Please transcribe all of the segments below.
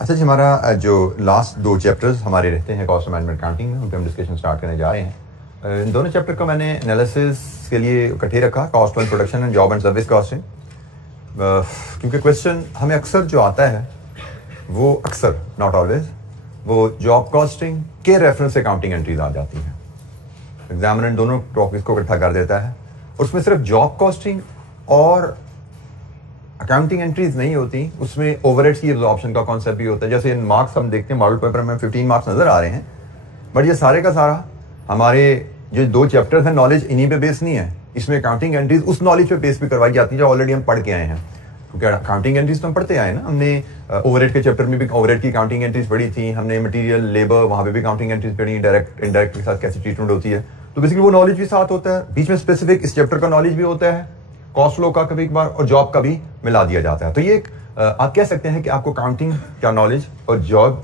अच्छा जी, हमारा जो लास्ट 2 चैप्टर्स हमारे रहते हैं कॉस्ट मैनेजमेंट अकाउंटिंग में, उन पे हम डिस्कशन स्टार्ट करने जा रहे हैं। इन दोनों चैप्टर को मैंने एनालिसिस के लिए इकट्ठे रखा, cost and production and job and service costing, क्योंकि क्वेश्चन हमें अक्सर जो आता है वो अक्सर, नॉट ऑलवेज, वो जॉब कॉस्टिंग के रेफरेंस से अकाउंटिंग एंट्रीज आ जाती हैं। एग्जामिनर दोनों टॉपिक्स को इकट्ठा कर देता है और उसमें सिर्फ जॉब कॉस्टिंग और अकाउंटिंग एंट्रीज नहीं होती, उसमें ओवरहेड्स की एब्जॉर्प्शन का कॉन्सेप्ट भी होता है। जैसे इन मार्क्स हम देखते हैं, मॉडल पेपर में 15 मार्क्स नजर आ रहे हैं, बट ये सारे का सारा हमारे जो 2 चैप्टर्स हैं नॉलेज इन्हीं पे बेस नहीं है। इसमें अकाउंटिंग एंट्रीज उस नॉलेज पे बेस भी करवाई जाती है जो ऑलरेडी हम पढ़ के आए हैं, क्योंकि अकाउंटिंग एंट्रीज तो हम पढ़ते आए ना। हमने ओवरहेड के चैप्टर में भी ओवरहेड की अकाउंटिंग एंट्रीज पढ़ी थी, हमने मटीरियल लेबर वहां पे भी अकाउंटिंग एंट्रीज पढ़ी, डायरेक्ट इनडायरेक्ट के साथ कैसे ट्रीटमेंट होती है। तो बेसिकली वो नॉलेज भी साथ होता है, बीच में स्पेसिफिक इस चैप्टर का नॉलेज भी होता है, कॉस्ट फ्लो का कभी कभार और जॉब का भी मिला दिया जाता है। तो ये आप कह सकते हैं कि आपको अकाउंटिंग का नॉलेज और जॉब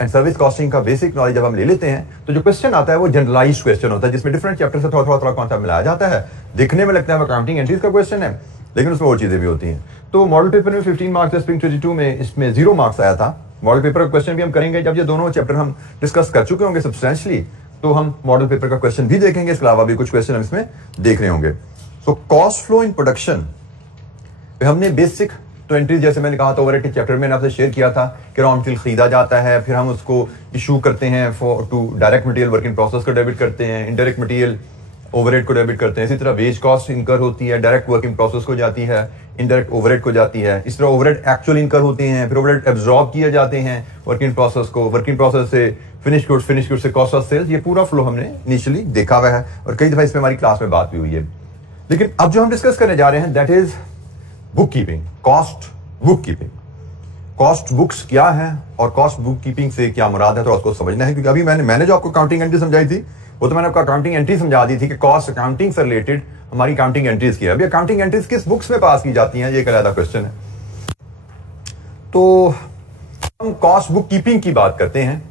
एंड सर्विस कॉस्टिंग का बेसिक नॉलेज जब हम ले लेते हैं तो जो क्वेश्चन आता है वो जनरलाइज्ड क्वेश्चन होता है, जिसमें डिफरेंट चैप्टर से थोड़ा थोड़ा कॉन्सेप्ट मिलाया जाता है। दिखने में लगता है अकाउंटिंग एंट्रीज का क्वेश्चन है, लेकिन उसमें और चीजें भी होती हैं। तो मॉडल पेपर में 15 मार्क्स, स्प्रिंग 22 में इसमें 0 मार्क्स आया था। मॉडल पेपर का क्वेश्चन भी हम करेंगे जब ये दोनों चैप्टर हम डिस्कस कर चुके होंगे सब्सटेंशियली, तो हम मॉडल पेपर का क्वेश्चन भी देखेंगे। इसके अलावा भी कुछ क्वेश्चन हम इसमें देख रहे होंगे। तो कॉस्ट फ्लो इन प्रोडक्शन पे हमने बेसिक तो एंट्रीज, जैसे मैंने कहा था ओवरहेड के चैप्टर में आपसे शेयर किया था कि रॉ मटेरियल खरीदा जाता है, फिर हम उसको इशू करते हैं for to direct material work in process को डेबिट करते हैं, इनडायरेक्ट मटेरियल ओवरहेड को डेबिट करते हैं। इसी तरह वेज कॉस्ट इनकर होती है, डायरेक्ट वर्क इन प्रोसेस को जाती है, इनडायरेक्ट ओवरहेड को जाती है। इस तरह ओवरहेड एक्चुअल इनकर होते हैं, फिर ओवरहेड एब्जॉर्ब किए जाते हैं वर्क इन प्रोसेस को, वर्क इन प्रोसेस से फिनिश गुड्स से कॉस्ट ऑफ सेल्स। ये पूरा फ्लो हमने इनिशियली देखा हुआ है और कई दफा इस पर हमारी क्लास में बात भी हुई है। लेकिन अब जो हम डिस्कस करने जा रहे हैं that is book keeping, cost book keeping. Cost books क्या है और कॉस्ट बुक कीपिंग से क्या मुराद है, तो उसको समझना है। क्योंकि अभी मैंने जो आपको अकाउंटिंग एंट्री समझाई थी वो तो मैंने आपको अकाउंटिंग एंट्री समझा दी थी कि कॉस्ट अकाउंटिंग से रिलेटेड हमारी अकाउंटिंग एंट्रीज की है। अभी अकाउंटिंग एंट्रीज किस बुक्स में पास की जाती हैं, ये एक अलग क्वेश्चन है। तो हम कॉस्ट बुक कीपिंग की बात करते हैं।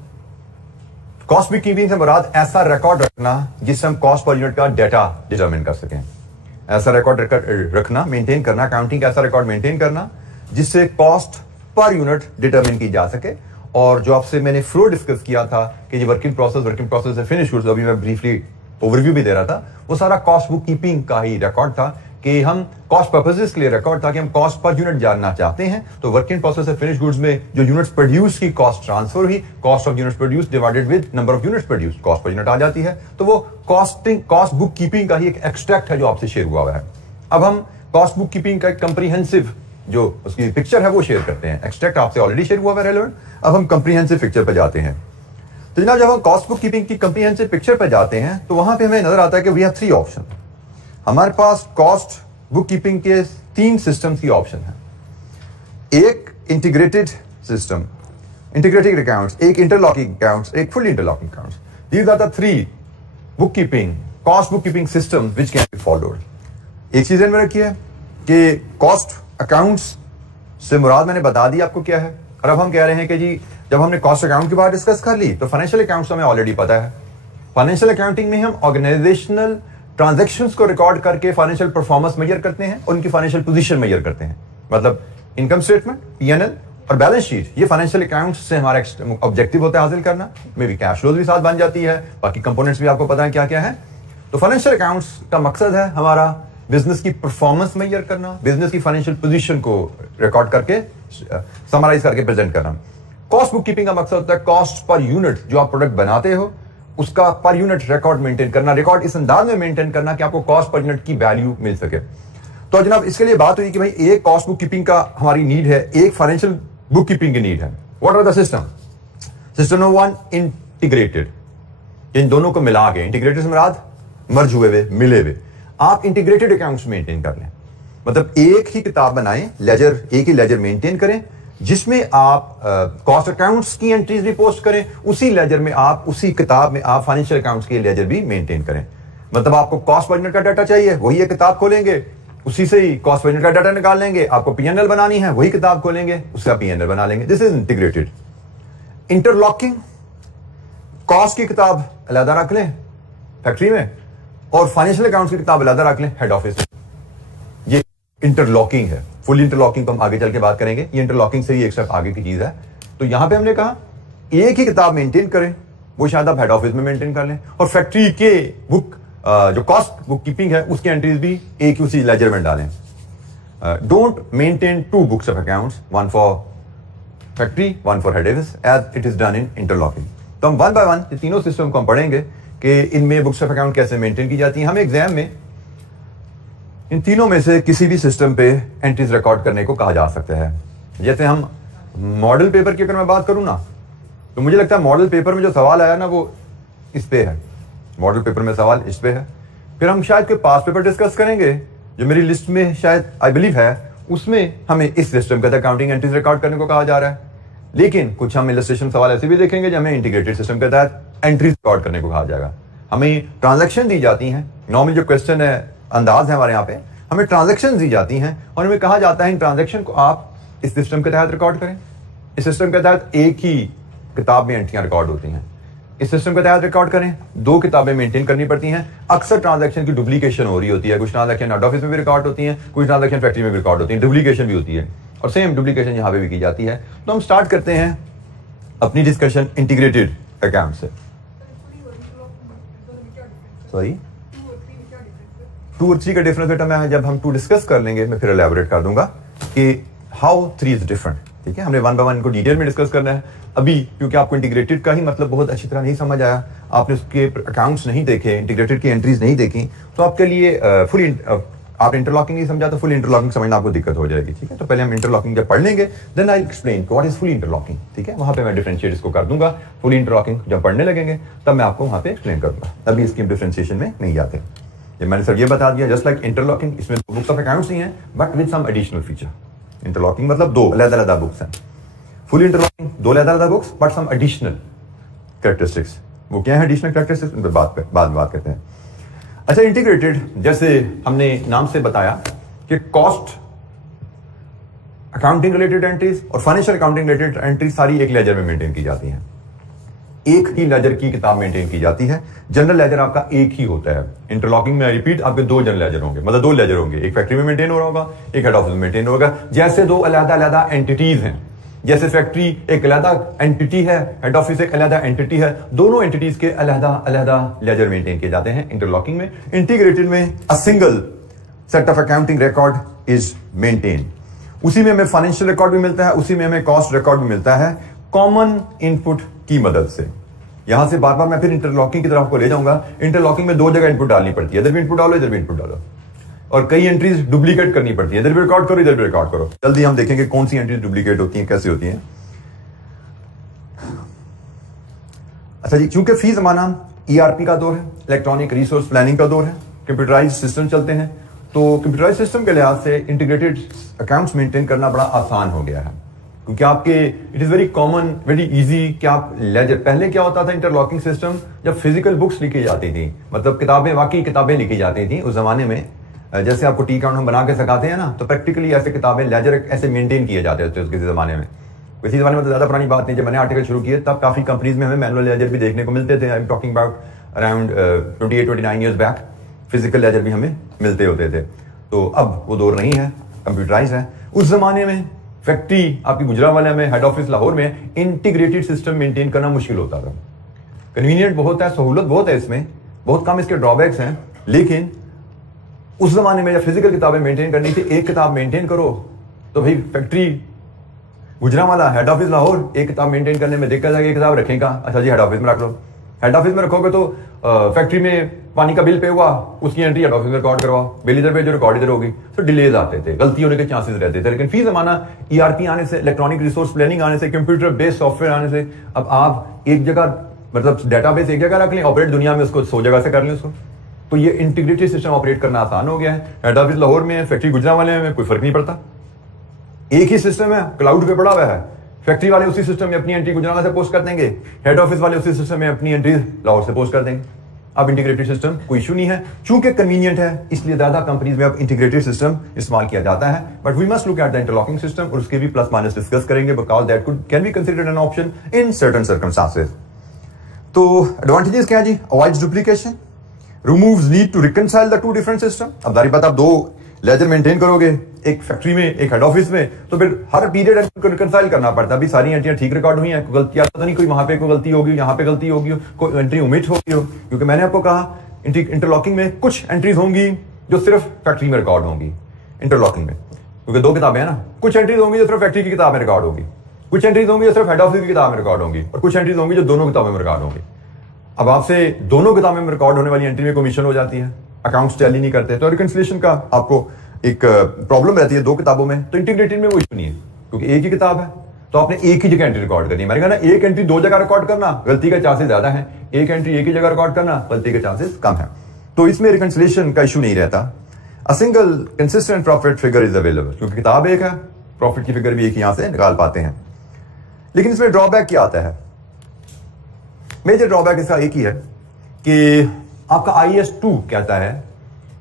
कॉस्ट बुक कीपिंग से मुराद ऐसा रिकॉर्ड रखना जिससे हम कॉस्ट पर यूनिट का डाटा डिटरमिन कर सकें। ऐसा रिकॉर्ड रखना, मेंटेन करना, अकाउंटिंग का ऐसा रिकॉर्ड मेंटेन करना जिससे कॉस्ट पर यूनिट डिटरमिन की जा सके। और जो आपसे मैंने फ्लो डिस्कस किया था कि ये वर्किंग प्रोसेस से फिनिश गुड्स, अभी मैं ब्रीफली ओवरव्यू भी दे रहा था, वो सारा कॉस्ट बुक कीपिंग का ही रिकॉर्ड था कि हम कॉस्ट पर्पसेस के लिए रिकॉर्ड था कि हम कॉस्ट पर यूनिट जानना चाहते हैं। तो वर्किंग प्रोसेस से फिनिश गुड्स में जो यूनिट्स प्रोड्यूस की कॉस्ट ट्रांसफर हुई, cost of units produce divided with number of units produce, cost पर यूनिट आ जाती है। तो वो कॉस्ट बुक कीपिंग का ही एक एक्सट्रैक्ट है जो आपसे शेयर हुआ है। अब हम कॉस्ट बुक कीपिंग का एक कंप्रीहेंसिव जो उसकी पिक्चर है वो शेयर करते हैं। एक्सट्रैक्ट आपसे ऑलरेडी शेयर हुआ है रेलेवेंट। अब हम कंप्रीहेंसिव पिक्चर पर जाते हैं। तो जनाब जब हम कॉस्ट बुक कीपिंग की कंप्रीहेंसिव पिक्चर पर जाते हैं तो वहां पे हमें नजर आता है कि वी हैव 3 ऑप्शन। हमारे पास कॉस्ट बुक कीपिंग के 3 सिस्टम की ऑप्शन है। एक इंटीग्रेटेड सिस्टम, इंटीग्रेटेड अकाउंट्स, एक इंटरलॉकिंग अकाउंट्स, एक full interlocking accounts. These are the 3 book keeping, cost book keeping system which can be followed. एक चीज में रखिए कि कॉस्ट अकाउंट्स से मुराद मैंने बता दी आपको क्या है। और अब हम कह रहे हैं कि जी जब हमने कॉस्ट अकाउंट की बात डिस्कस कर ली तो फाइनेंशियल अकाउंट्स हमें ऑलरेडी पता है। फाइनेंशियल अकाउंटिंग में हम ऑर्गेनाइजेशनल ट्रांजैक्शंस को रिकॉर्ड करके फाइनेंशियल परफॉर्मेंस मेजर करते हैं और उनकी फाइनेंशियल पोजीशन मेजर करते हैं। मतलब इनकम स्टेटमेंट, पीएनएल और बैलेंस शीट, ये फाइनेंशियल अकाउंट्स से हमारा ऑब्जेक्टिव होता है हासिल करना। मे बी कैश फ्लोज भी साथ बन जाती है, बाकी कंपोनेंट्स भी आपको पता है क्या क्या है। तो फाइनेंशियल अकाउंट्स का मकसद है हमारा बिजनेस की परफॉर्मेंस मेजर करना, बिजनेस की फाइनेंशियल पोजीशन को रिकॉर्ड करके समराइज करके प्रेजेंट करना। कॉस्ट बुक कीपिंग का मकसद होता है कॉस्ट पर यूनिट जो आप प्रोडक्ट बनाते हो उसका पर यूनिट रिकॉर्ड मेंटेन करना, रिकॉर्ड इस अंदाज में मेंटेन करना कि आपको कॉस्ट पर यूनिट की वैल्यू मिल सके। तो जनाब इसके लिए बात हुई कि भाई एक कॉस्ट बुक कीपिंग का हमारी नीड है, एक फाइनेंशियल बुक कीपिंग की नीड है। What are the system? System number 1 integrated, इन दोनों को मिला के, इंटीग्रेटेड से मुराद मर्ज हुए हुए, मिले हुए। आप इंटीग्रेटेड अकाउंट्स मेंटेन कर लें, मतलब एक ही किताब बनाएं, लेजर, एक ही लेजर मेंटेन करें जिसमें आप कॉस्ट अकाउंट्स की एंट्रीज भी पोस्ट करें, उसी लेजर में आप, उसी किताब में आप फाइनेंशियल अकाउंट्स की लेजर भी मेंटेन करें। मतलब आपको कॉस्ट पर यूनिट का डाटा चाहिए, वही एक किताब खोलेंगे, उसी से ही कॉस्ट पर यूनिट का डाटा निकाल लेंगे। आपको पीएनएल बनानी है, वही किताब खोलेंगे, उसका पीएनएल बना लेंगे। This is integrated. Interlocking, cost की किताब अलग रख लें फैक्ट्री में और फाइनेंशियल अकाउंट्स की किताब अलग रख लें हेड ऑफिस में। ये इंटरलॉकिंग है। फुल इंटरलॉकिंग तो हम आगे चल के बात करेंगे, ये इंटरलॉकिंग से ही एक स्टेप आगे की चीज है। तो यहां पे हमने कहा एक ही किताब मेंटेन करें, वो शायद आप हेड ऑफिस में मेंटेन कर लें, और फैक्ट्री के बुक जो कॉस्ट बुक कीपिंग है उसकी एंट्रीज भी एक ही उसी लेजर में डालें। Don't maintain two books of accounts, one for factory, one for head office, as it is done in interlocking. तो हम वन बाय वन ये तीनों सिस्टम को हम पढ़ेंगे कि इनमें बुक्स ऑफ अकाउंट कैसे मेंटेन की जाती हैं। हमें एग्जाम में इन तीनों में से किसी भी सिस्टम पे एंट्रीज रिकॉर्ड करने को कहा जा सकता है। जैसे हम मॉडल पेपर की अगर मैं बात करूं ना, तो मुझे लगता है मॉडल पेपर में जो सवाल आया ना वो इस पे है, मॉडल पेपर में सवाल इस पे है। फिर हम शायद कोई पास पेपर डिस्कस करेंगे जो मेरी लिस्ट में शायद आई बिलीव है, उसमें हमें इस सिस्टम के तहत अकाउंटिंग एंट्रीज रिकॉर्ड करने को कहा जा रहा है। लेकिन कुछ हम इलस्ट्रेशन सवाल ऐसे भी देखेंगे जो हमें इंटीग्रेटेड सिस्टम के तहत एंट्रीज रिकॉर्ड करने को कहा जाएगा। हमें ट्रांजैक्शन दी जाती हैं, नॉर्मल जो क्वेश्चन है अंदाज है हमारे यहाँ पे, हमें ट्रांजैक्शन दी जाती हैं और हमें कहा जाता है इन ट्रांजैक्शन को आप इस सिस्टम के तहत रिकॉर्ड करें। इस सिस्टम के तहत एक ही किताब में एंट्रियां रिकॉर्ड होती हैं, इस सिस्टम के तहत रिकॉर्ड करें, दो किताबें मेंटेन करनी पड़ती हैं। अक्सर ट्रांजैक्शन की डुप्लीकेशन हो रही होती है, कुछ ट्रांजैक्शन हेड ऑफिस में भी रिकॉर्ड होती हैं, कुछ ट्रांजैक्शन फैक्ट्री में भी रिकॉर्ड होती है, डुप्लीकेशन भी होती है, और सेम डुप्लीकेशन यहाँ पे भी की जाती है। तो हम स्टार्ट करते हैं अपनी डिस्कशन इंटीग्रेटेड अकाउंट से। सॉरी, 2 और 3 का डिफरेंस बेटा मैं जब हम 2 डिस्कस कर लेंगे मैं फिर एलैबोरेट कर दूंगा कि हाउ 3 इज डिफरेंट। ठीक है, हमने वन बाय वन इनको डिटेल में डिस्कस करना है अभी, क्योंकि आपको इंटीग्रेटेड का ही मतलब बहुत अच्छी तरह नहीं समझ आया, आपने उसके अकाउंट्स नहीं देखे, इंटीग्रेटेड की एंट्रीज नहीं देखी, तो आपके लिए फुल आप इंटरलॉकिंग नहीं समझा तो फुल इंटरलॉकिंग समझना आपको दिक्कत हो जाएगी। ठीक है, तो पहले हम इंटरलॉकिंग जब पढ़ लेंगे then I explain what is full interlocking. ठीक है, वहां पे मैं डिफरेंशिएट इसको कर दूंगा। फुल इंटरलॉकिंग जब पढ़ने लगेंगे तब मैं आपको वहां पे एक्सप्लेन करूंगा, अभी इसकी डिफरेंशिएशन में नहीं जाते। ये मैंने सर ये बता दिया, जस्ट लाइक इंटरलॉकिंग इसमें बुक्स ऑफ अकाउंट्स ही हैं but with some additional feature. Interlocking मतलब 2 अलग-अलग बुक्स हैं, फुल इंटरलॉकिंग 2 अलग-अलग books but some additional characteristics. वो क्या है एडिशनल कैरेक्टरिस्टिक्स, उन पर बाद में बात करते हैं। अच्छा, इंटीग्रेटेड जैसे हमने नाम से बताया कि कॉस्ट अकाउंटिंग रिलेटेड एंट्रीज और फाइनेंशियल अकाउंटिंग रिलेटेड एंट्रीज सारी एक लेजर में मेंटेन की जाती हैं, एक ही लेजर की किताब मेंटेन की जाती है। जनरल लेजर आपका एक ही होता है। इंटरलॉकिंग में रिपीट आपके 2 जनरल लेजर होंगे, मतलब 2 लेजर होंगे, एक फैक्ट्री में मेंटेन हो रहा होगा, एक हेड ऑफिस में मेंटेन होगा। जैसे 2 अलग-अलग एंटिटीज हैं, जैसे फैक्ट्री एक अलग एंटिटी है, हेड ऑफिस एक अलग एंटिटी है, दोनों एंटिटीज के अलग लेजर मेंटेन किए जाते हैं इंटरलॉकिंग में। इंटीग्रेटेड में a single set of accounting record is maintain. उसी में हमें फाइनेंशियल रिकॉर्ड भी मिलता है, उसी में हमें कॉस्ट रिकॉर्ड भी मिलता है कॉमन इनपुट की मदद से। यहां से बार बार मैं फिर इंटरलॉकिंग की तरफ को ले जाऊंगा। इंटरलॉकिंग में 2 जगह इनपुट डालनी पड़ती है, इधर भी इनपुट डालो, इधर भी इनपुट डालो, और कई एंट्रीज डुप्लीकेट करनी पड़ती है, इधर भी रिकॉर्ड करो, इधर भी रिकॉर्ड करो। जल्दी हम देखेंगे कौन सी एंट्रीज डुप्लीकेट होती हैं, कैसे होती हैं। अच्छा जी, चूंकि फी जमाना ERP का दौर है, इलेक्ट्रॉनिक रिसोर्स प्लानिंग का दौर है, कंप्यूटराइज सिस्टम चलते हैं, तो कंप्यूटराइज सिस्टम के लिहाज से इंटीग्रेटेड अकाउंट्स मेंटेन करना बड़ा आसान हो गया है, क्योंकि आपके it is very common, very easy कि आप लेजर। पहले क्या होता था इंटरलॉकिंग सिस्टम, जब फिजिकल बुक्स लिखी जाती थी, मतलब किताबें, वाकई किताबें लिखी जाती थी उस जमाने में, जैसे आपको टी अकाउंट हम बना के सिखाते हैं ना, तो प्रैक्टिकली ऐसे किताबें लेजर ऐसे मेंटेन किए जाते थे किसी जमाने में। किसी जमाने में तो ज्यादा पुरानी बात नहीं, जब मैंने आर्टिकल शुरू किए तब काफी कंपनीज में हमें मैनुअल लेजर भी देखने को मिलते थे। I am talking about around 28-29 years back, physical ledger भी हमें मिलते होते थे। तो अब वो दौर नहीं है, कंप्यूटराइज है। उस जमाने में फैक्ट्री आपकी गुजरांवाला में, हेड ऑफिस लाहौर में इंटीग्रेटेड सिस्टम मेंटेन करना मुश्किल होता था। कन्वीनियंट बहुत है, सहूलत बहुत है इसमें, बहुत कम इसके ड्रॉबैक्स हैं, लेकिन उस जमाने में जब फिजिकल किताबें मेंटेन करनी थी, एक किताब मेंटेन करो तो भाई factory Gujranwala, head office Lahore, एक किताब मेंटेन करने में दिक्कत है, एक किताब रखेगा, अच्छा जी हेड ऑफिस में रख लो। हेड ऑफिस में रखोगे तो फैक्ट्री में पानी का बिल पे हुआ, उसकी एंट्री हेड ऑफिस में रिकॉर्ड करवाओ, बिल इधर भेजो, रिकॉर्ड इधर होगी, तो डिलेज आते थे, गलती होने के चांसेस रहते थे। लेकिन फी जमाना ERP आने से, इलेक्ट्रॉनिक रिसोर्स प्लानिंग आने से, कंप्यूटर बेस्ड सॉफ्टवेयर आने से, अब आप एक जगह, मतलब डेटाबेस एक जगह रख लें, ऑपरेट दुनिया में उसको 100 जगह से कर लें उसको, तो ये इंटीग्रेटेड सिस्टम ऑपरेट करना आसान हो गया है। हेड ऑफिस लाहौर में, फैक्ट्री गुजरांवाले में कोई फर्क नहीं पड़ता, एक ही सिस्टम है, क्लाउड पे पड़ा हुआ है। फैक्ट्री वाले उसी सिस्टम में अपनी एंट्री गुजरांवाला से पोस्ट कर देंगे, हेड ऑफिस वाले उसी सिस्टम में अपनी एंट्री लाहौर से पोस्ट कर देंगे। अब इंटीग्रेटेड सिस्टम कोई इशू नहीं है, चूंकि कन्वीनियंट है इसलिए ज्यादा कंपनीज में अब इंटीग्रेटेड सिस्टम इस्तेमाल किया जाता है। But we must look at the interlocking system, और उसके भी प्लस माइनस डिस्कस करेंगे, because that can be considered an option in certain circumstances. तो एडवांटेजेस क्या है जी? Avoids duplication, removes need to reconcile the 2 different system. अब दारी बात, आप 2 लेजर मेंटेन करोगे एक फैक्ट्री में, एक हेड ऑफिस में, तो फिर हर पीरियड रिकंसाइल करना पड़ता है। अभी सारी एंट्रियां ठीक रिकॉर्ड हुई हैं, कोई गलती तो नहीं, कोई वहां पे कोई गलती होगी, यहाँ पे गलती होगी, कोई एंट्री ओमिट होगी हो, क्योंकि मैंने आपको कहा इंटरलॉकिंग में कुछ एंट्रीज होंगी जो सिर्फ फैक्ट्री में रिकॉर्ड होंगी। इंटरलॉकिंग में क्योंकि दो किताबें हैं ना, कुछ एंट्रीज होंगी जो सिर्फ फैक्ट्री की किताब में रिकॉर्ड होगी, कुछ एंट्रीज होंगी जो सिर्फ हेड ऑफिस की किताब में रिकॉर्ड होंगी, और कुछ एंट्रीज होंगी जो दोनों किताबों में रिकॉर्ड होंगी। अब आपसे दोनों किताबों में रिकॉर्ड होने वाली एंट्री में कमीशन हो जाती है, अकाउंट्स टैली नहीं करते, तो रिकंसिलिएशन का आपको एक प्रॉब्लम रहती है दो किताबों में। तो इंटीग्रेटेड में वो इशू नहीं है, क्योंकि एक ही किताब है, तो आपने एक ही जगह एंट्री रिकॉर्ड करनी है। मैंने कहा ना, एक एंट्री दो जगह रिकॉर्ड करना गलती का चांसेस ज्यादा है, एक एंट्री एक ही जगह रिकॉर्ड करना गलती के चांसेस कम है। तो इसमें रिकंसिलिएशन का इशू नहीं रहता। A single consistent profit figure is available, क्योंकि किताब एक है, प्रॉफिट की फिगर भी एक यहां से निकाल पाते हैं। लेकिन इसमें ड्रॉबैक क्या आता है? मेजर ड्रॉबैक इसका एक ही है कि आपका IAS 2 कहता है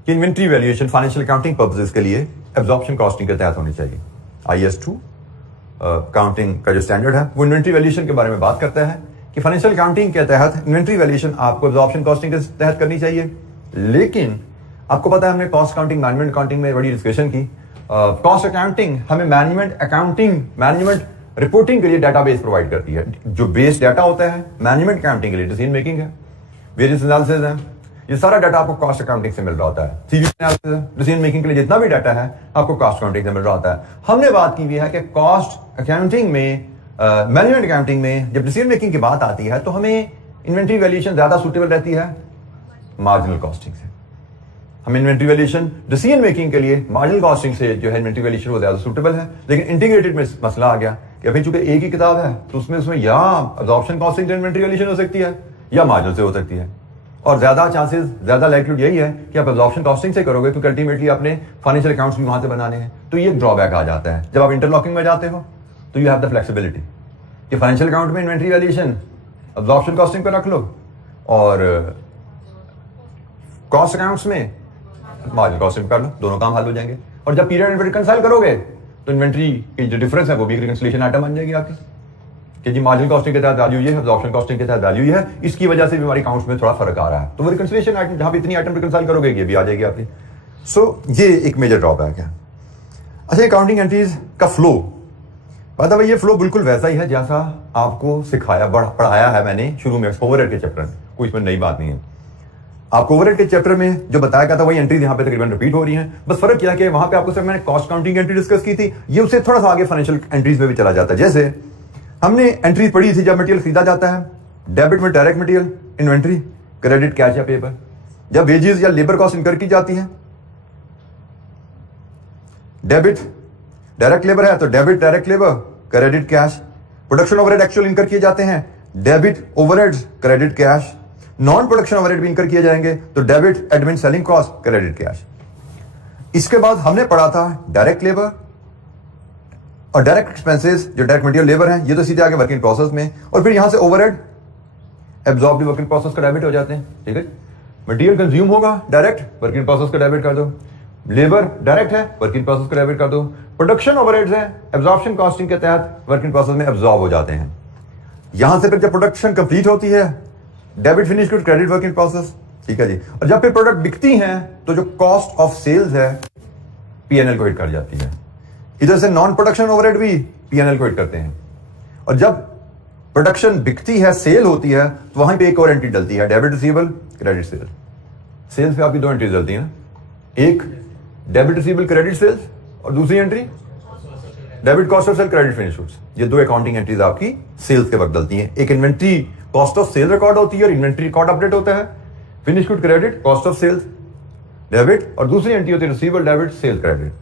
कि inventory valuation financial accounting purposes के लिए एब्जॉर्प्शन कॉस्टिंग के तहत होनी चाहिए। IAS 2 अकाउंटिंग का जो स्टैंडर्ड है वो इन्वेंट्री वैल्यूएशन के बारे में बात करता है कि फाइनेंशियल अकाउंटिंग के तहत इन्वेंट्री वैल्यूएशन आपको एब्जॉर्प्शन कॉस्टिंग के तहत करनी चाहिए। लेकिन आपको पता है, हमने कॉस्ट अकाउंटिंग मैनेजमेंट अकाउंटिंग में बड़ी डिस्कशन की। कॉस्ट अकाउंटिंग हमें मैनेजमेंट रिपोर्टिंग के लिए डाटाबेस प्रोवाइड करती है। जो बेस डाटा होता है मैनेजमेंट अकाउंटिंग के लिए डिसीजन मेकिंग है, वेरियस एनालिसिस है, ये सारा डाटा आपको कॉस्ट अकाउंटिंग से मिल रहा होता है। सीवी एनालिसिस है, डिसीजन मेकिंग के लिए जितना भी डाटा है आपको कॉस्ट अकाउंटिंग से मिल रहा होता है। हमने बात की हुई है कि कॉस्ट अकाउंटिंग में, मैनेजमेंट अकाउंटिंग में जब डिसीजन मेकिंग की बात आती है तो हमें इन्वेंट्री वैल्यूएशन ज्यादा सूटेबल रहती है मार्जिनल कॉस्टिंग से। हम इन्वेंट्री वैल्यूएशन डिसीजन मेकिंग के लिए मार्जिनल कॉस्टिंग से जो है इन्वेंट्री वैल्यूएशन वो ज्यादा सूटेबल है। लेकिन इंटीग्रेटेड में मसला आ गया कि अभी चूंकि एक ही किताब है तो उसमें या अब्जॉर्प्शन कॉस्टिंग से इन्वेंट्री वैल्यूएशन हो सकती है या मार्जिनल से हो सकती है, और ज्यादा चांसेस, ज्यादा लाइक्लीहुड यही है कि आप अब्जॉर्प्शन कॉस्टिंग से करोगे, क्योंकि अल्टीमेटली आपने फाइनेंशियल अकाउंट्स भी वहां से बनाने हैं। तो ये ड्रॉबैक आ जाता है। जब आप इंटरलॉकिंग में जाते हो तो यू हैव द फ्लेक्सिबिलिटी कि फाइनेंशियल अकाउंट में इन्वेंट्री वैल्यूएशन अब्जॉर्प्शन कॉस्टिंग पर रख लो और कॉस्ट अकाउंट्स में मार्जिनल कॉस्टिंग कर लो, दोनों काम हल हो जाएंगे। और जब पीरियड एंड रिकंसाइल करोगे तो इन्वेंट्री की जो डिफरेंस है वो भी रिकंसिलिएशन आइटम बन जाएगी आपकी कि जी मार्जिनल कॉस्टिंग के तहत वैल्यू ये है, अब्जॉर्प्शन कॉस्टिंग के तहत वैल्यू ये है, इसकी वजह से भी हमारी अकाउंट्स में थोड़ा फर्क आ रहा है। तो वो रिकंसिलिएशन आइटम जहां पे इतनी आइटम रिकंसाइल करोगे ये भी आ जाएगी आपकी। सो ये एक मेजर ड्रॉबैक है। अच्छा, अकाउंटिंग एंट्रीज का फ्लो, पता भाई ये फ्लो बिल्कुल वैसा ही है जैसा आपको सिखाया पढ़ाया है मैंने शुरू में ओवरहेड के चैप्टर में, कोई इसमें नई बात नहीं है। आपको ओवरहेड के चैप्टर में जो बताया गया था वही एंट्रीज यहाँ पे तकरीबन रिपीट हो रही हैं। बस फर्क किया कि वहां पे आपको सिर्फ मैंने कॉस्ट काउंटिंग एंट्री डिस्कस की थी, ये उससे थोड़ा सा आगे फाइनेंशियल एंट्रीज में भी चला जाता है। जैसे हमने एंट्रीज पढ़ी थी, जब मटेरियल खरीदा जाता है, डेबिट में direct material inventory, credit cash या पेपर। जब वेजेस या लेबर कॉस्ट इनकर की जाती है, डेबिट डायरेक्ट लेबर है तो debit direct labour, credit cash. Production overhead actual इनकर किए जाते हैं, debit overheads credit cash. Non production overhead भी इनकर किए जाएंगे तो debit admin selling cost credit cash. इसके बाद हमने पढ़ा था डायरेक्ट लेबर और डायरेक्ट एक्सपेंसेस, जो डायरेक्ट मटेरियल लेबर है ये तो सीधे आगे वर्किंग प्रोसेस में, और फिर यहां से ओवरहेड एब्जॉर्ब वर्किंग प्रोसेस का डेबिट हो जाते हैं। ठीक है, मटेरियल कंज्यूम होगा डायरेक्ट, वर्किंग प्रोसेस का डेबिट कर दो। लेबर डायरेक्ट है, वर्किंग प्रोसेस का डेबिट कर दो। प्रोडक्शन ओवरहेड्स है, एब्जॉर्प्शन कॉस्टिंग के तहत वर्किंग प्रोसेस में एब्जॉर्ब हो जाते हैं। यहां से फिर जब प्रोडक्शन कंप्लीट होती है, debit finish good credit working process. ठीक है जी, और जब फिर प्रोडक्ट बिकती हैं तो जो कॉस्ट ऑफ सेल्स है P&L को हिट कर जाती है। इधर से नॉन प्रोडक्शन ओवरहेड भी P&L को हिट करते हैं। और जब प्रोडक्शन बिकती है, सेल होती है, तो वहां पे एक और एंट्री डलती है, debit receivable credit sales. Sales पे आपकी दो एंट्रीज डलती है, एक डेबिट रिसीवेबल क्रेडिट सेल्स और दूसरी entry debit cost of sale credit finish goods. ये दो अकाउंटिंग एंट्रीज आपकी सेल्स के वक्त डलती हैं। एक inventory cost of sale record होती है और इन्वेंट्री रिकॉर्ड अपडेट होता है, finish good credit cost of sales debit, और दूसरी एंट्री होती है रिसीवेबल डेबिट सेल क्रेडिट।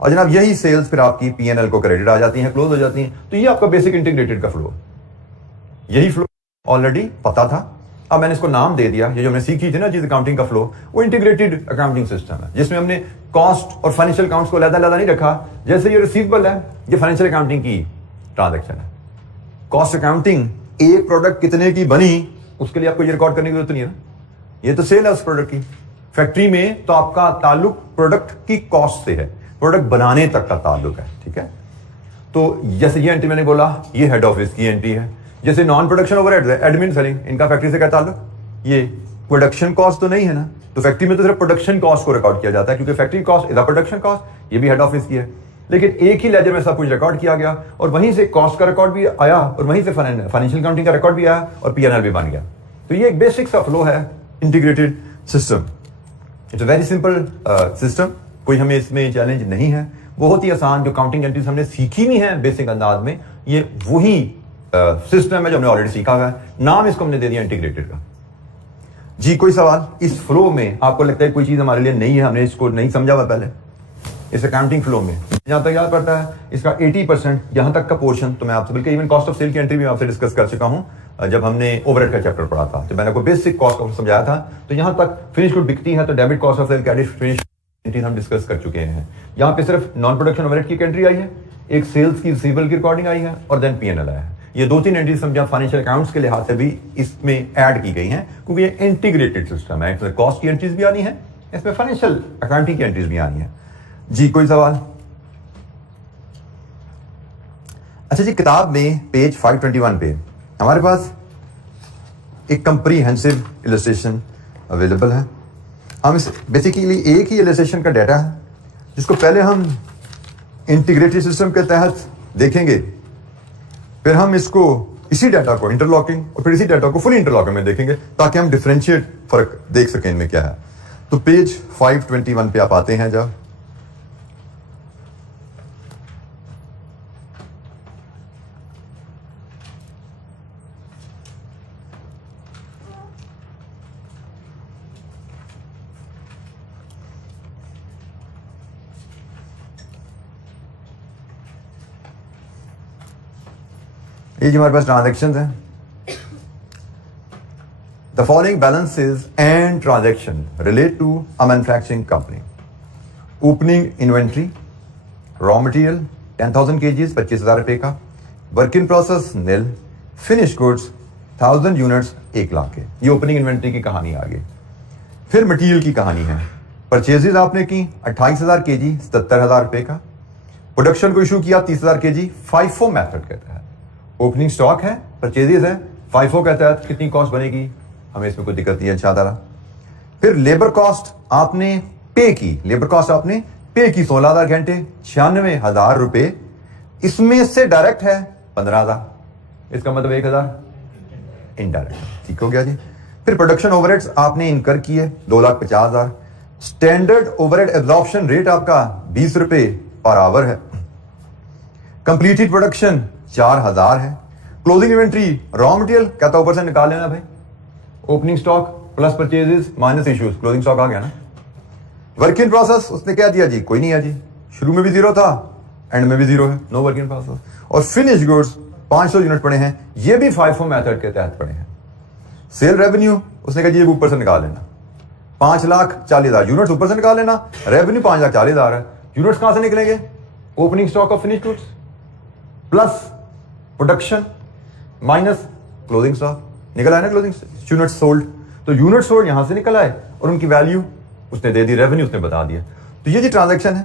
और जनाब यही सेल्स फिर आपकी P&L को क्रेडिट आ जाती हैं, क्लोज हो जाती हैं। तो ये आपका बेसिक इंटीग्रेटेड का फ्लो, यही फ्लो ऑलरेडी पता था, अब मैंने इसको नाम दे दिया। ये जो हमने सीखी थी ना चीज अकाउंटिंग का फ्लो, वो इंटीग्रेटेड अकाउंटिंग सिस्टम है, जिसमें हमने कॉस्ट और फाइनेंशियल अकाउंट्स को अलग-अलग नहीं रखा। जैसे ये रिसीवेबल है, ये फाइनेंशियल अकाउंटिंग की ट्रांजैक्शन है। कॉस्ट अकाउंटिंग एक प्रोडक्ट कितने की बनी उसके लिए आपको ये रिकॉर्ड करने की जरूरत नहीं है ना, ये तो सेल है उस प्रोडक्ट की। फैक्ट्री में तो आपका ताल्लुक प्रोडक्ट की कॉस्ट से है, प्रोडक्ट बनाने तक का ताल्लुक है। ठीक है, तो जैसे ये एंट्री मैंने बोला, ये हेड ऑफिस की एंट्री है। जैसे नॉन प्रोडक्शन ओवरहेड्स है, एडमिन सेलिंग, इनका फैक्ट्री से क्या ताल्लुक, ये प्रोडक्शन कॉस्ट तो नहीं है ना, तो फैक्ट्री में तो सिर्फ प्रोडक्शन कॉस्ट को रिकॉर्ड किया जाता है क्योंकि factory cost is a production cost, ये भी हेड ऑफिस की है। लेकिन एक ही लेजर में सब कुछ रिकॉर्ड किया गया और वहीं से कॉस्ट का रिकॉर्ड भी आया और वहीं से फाइनेंशियल अकाउंटिंग का रिकॉर्ड भी आया और पीएनएल भी बन गया। तो ये एक बेसिक सा फ्लो है integrated system. It's a very simple system, कोई हमें इसमें चैलेंज नहीं है, बहुत ही आसान। जो काउंटिंग एंट्रीज हमने सीखी भी है बेसिक अंदाज में, ये वही सिस्टम है जो हमने ऑलरेडी सीखा हुआ है, नाम इसको हमने दे दिया इंटीग्रेटेड का। जी कोई सवाल इस फ्लो में? आपको लगता है कोई चीज हमारे लिए नहीं है, हमने इसको नहीं समझा हुआ पहले इस अकाउंटिंग फ्लो में? जहां तक याद पड़ता है इसका 80% यहां तक का पोर्शन तो मैं आपसे, बल्कि इवन कॉस्ट ऑफ सेल की एंट्री भी आपसे डिस्कस कर चुका हूं जब हमने ओवरहेड का चैप्टर पढ़ा था, तो मैंने आपको बेसिक कॉस्ट को समझाया था। तो यहां तक फिनिश गुड बिकती है तो debit cost of sale, credit finish entry हम डिस्कस कर चुके हैं। यहाँ पे सिर्फ नॉन प्रोडक्शन ओवरहेड की एंट्री आई है, एक सेल्स की रिसीवेबल की रिकॉर्डिंग आई है और देन पीएनएल आया है। ये 2-3 एंट्रीज समझा फाइनेंशियल अकाउंट्स के लिहाज से भी इसमें ऐड की गई हैं क्योंकि ये इंटीग्रेटेड सिस्टम है। इसमें कॉस्ट की एंट्रीज भी आनी है, इसमें फाइनेंशियल अकाउंटिंग की एंट्रीज भी आनी है। जी कोई सवाल? अच्छा जी, किताब में पेज 521 पे हमारे पास एक कंप्रीहेंसिव इलस्ट्रेशन अवेलेबल है। हम इस बेसिकली एक ही इलस्ट्रेशन का डाटा है जिसको पहले हम इंटीग्रेटेड सिस्टम के तहत देखेंगे, फिर हम इसको इसी डाटा को इंटरलॉकिंग और फिर इसी डाटा को फुल इंटरलॉकिंग में देखेंगे ताकि हम डिफरेंशिएट फर्क देख सकें इनमें क्या है। तो पेज 521 पे आप आते हैं जब, ये जो हमारे पास ट्रांजैक्शंस हैं, the following balances and transaction relate to a manufacturing company. Opening inventory raw material 10,000 kgs 25,000 रुपए का, work in process nil, finish goods 1000 units 1 lakh के। ये ओपनिंग इन्वेंट्री की कहानी आ गई। फिर मटेरियल की कहानी है, परचेजेज आपने की 28,000 kg 77,000 रुपए का, प्रोडक्शन को इशू किया 30,000 kg FIFO मेथड के तहत। ओपनिंग स्टॉक है, परचेजेज है, FIFO के तहत कितनी कॉस्ट बनेगी, हमें इसमें कोई दिक्कत नहीं है इंशाअल्लाह। फिर लेबर कॉस्ट आपने पे की, लेबर कॉस्ट आपने पे की 16,000 घंटे 96,000 रुपए, इसमें से डायरेक्ट है 15,000, इसका मतलब 1,000 इनडायरेक्ट। ठीक हो गया जी। फिर प्रोडक्शन ओवरहेड्स आपने इनकर किए 2,50,000। स्टैंडर्ड ओवरहेड एब्जॉर्प्शन रेट आपका 20 रुपए पर आवर है। कंप्लीटेड प्रोडक्शन 4,000 है। क्लोजिंग इन्वेंट्री रॉ मटेरियल कहता ऊपर से निकाल लेना भाई, opening stock plus purchases minus issues, closing stock आ गया ना। वर्क इन प्रोसेस उसने क्या दिया जी, कोई नहीं है जी, शुरू में भी 0 था एंड में भी 0 है, नो वर्क इन प्रोसेस। और फिनिश गुड्स 500 यूनिट पड़े हैं, ये भी FIFO मेथड के तहत पड़े हैं। सेल रेवेन्यू उसने कहा जी ऊपर से निकाल लेना, 5,40,000 यूनिट्स ऊपर से निकाल लेना, रेवेन्यू 5,40,000 है। यूनिट्स कहां से निकलेंगे, opening stock of finish goods plus production minus closing stock, निकल आए ना क्लोजिंग यूनिट्स सोल्ड, तो यूनिट सोल्ड यहां से निकल आए और उनकी वैल्यू उसने दे दी, रेवेन्यू उसने बता दिया। तो ये जी ट्रांजैक्शन है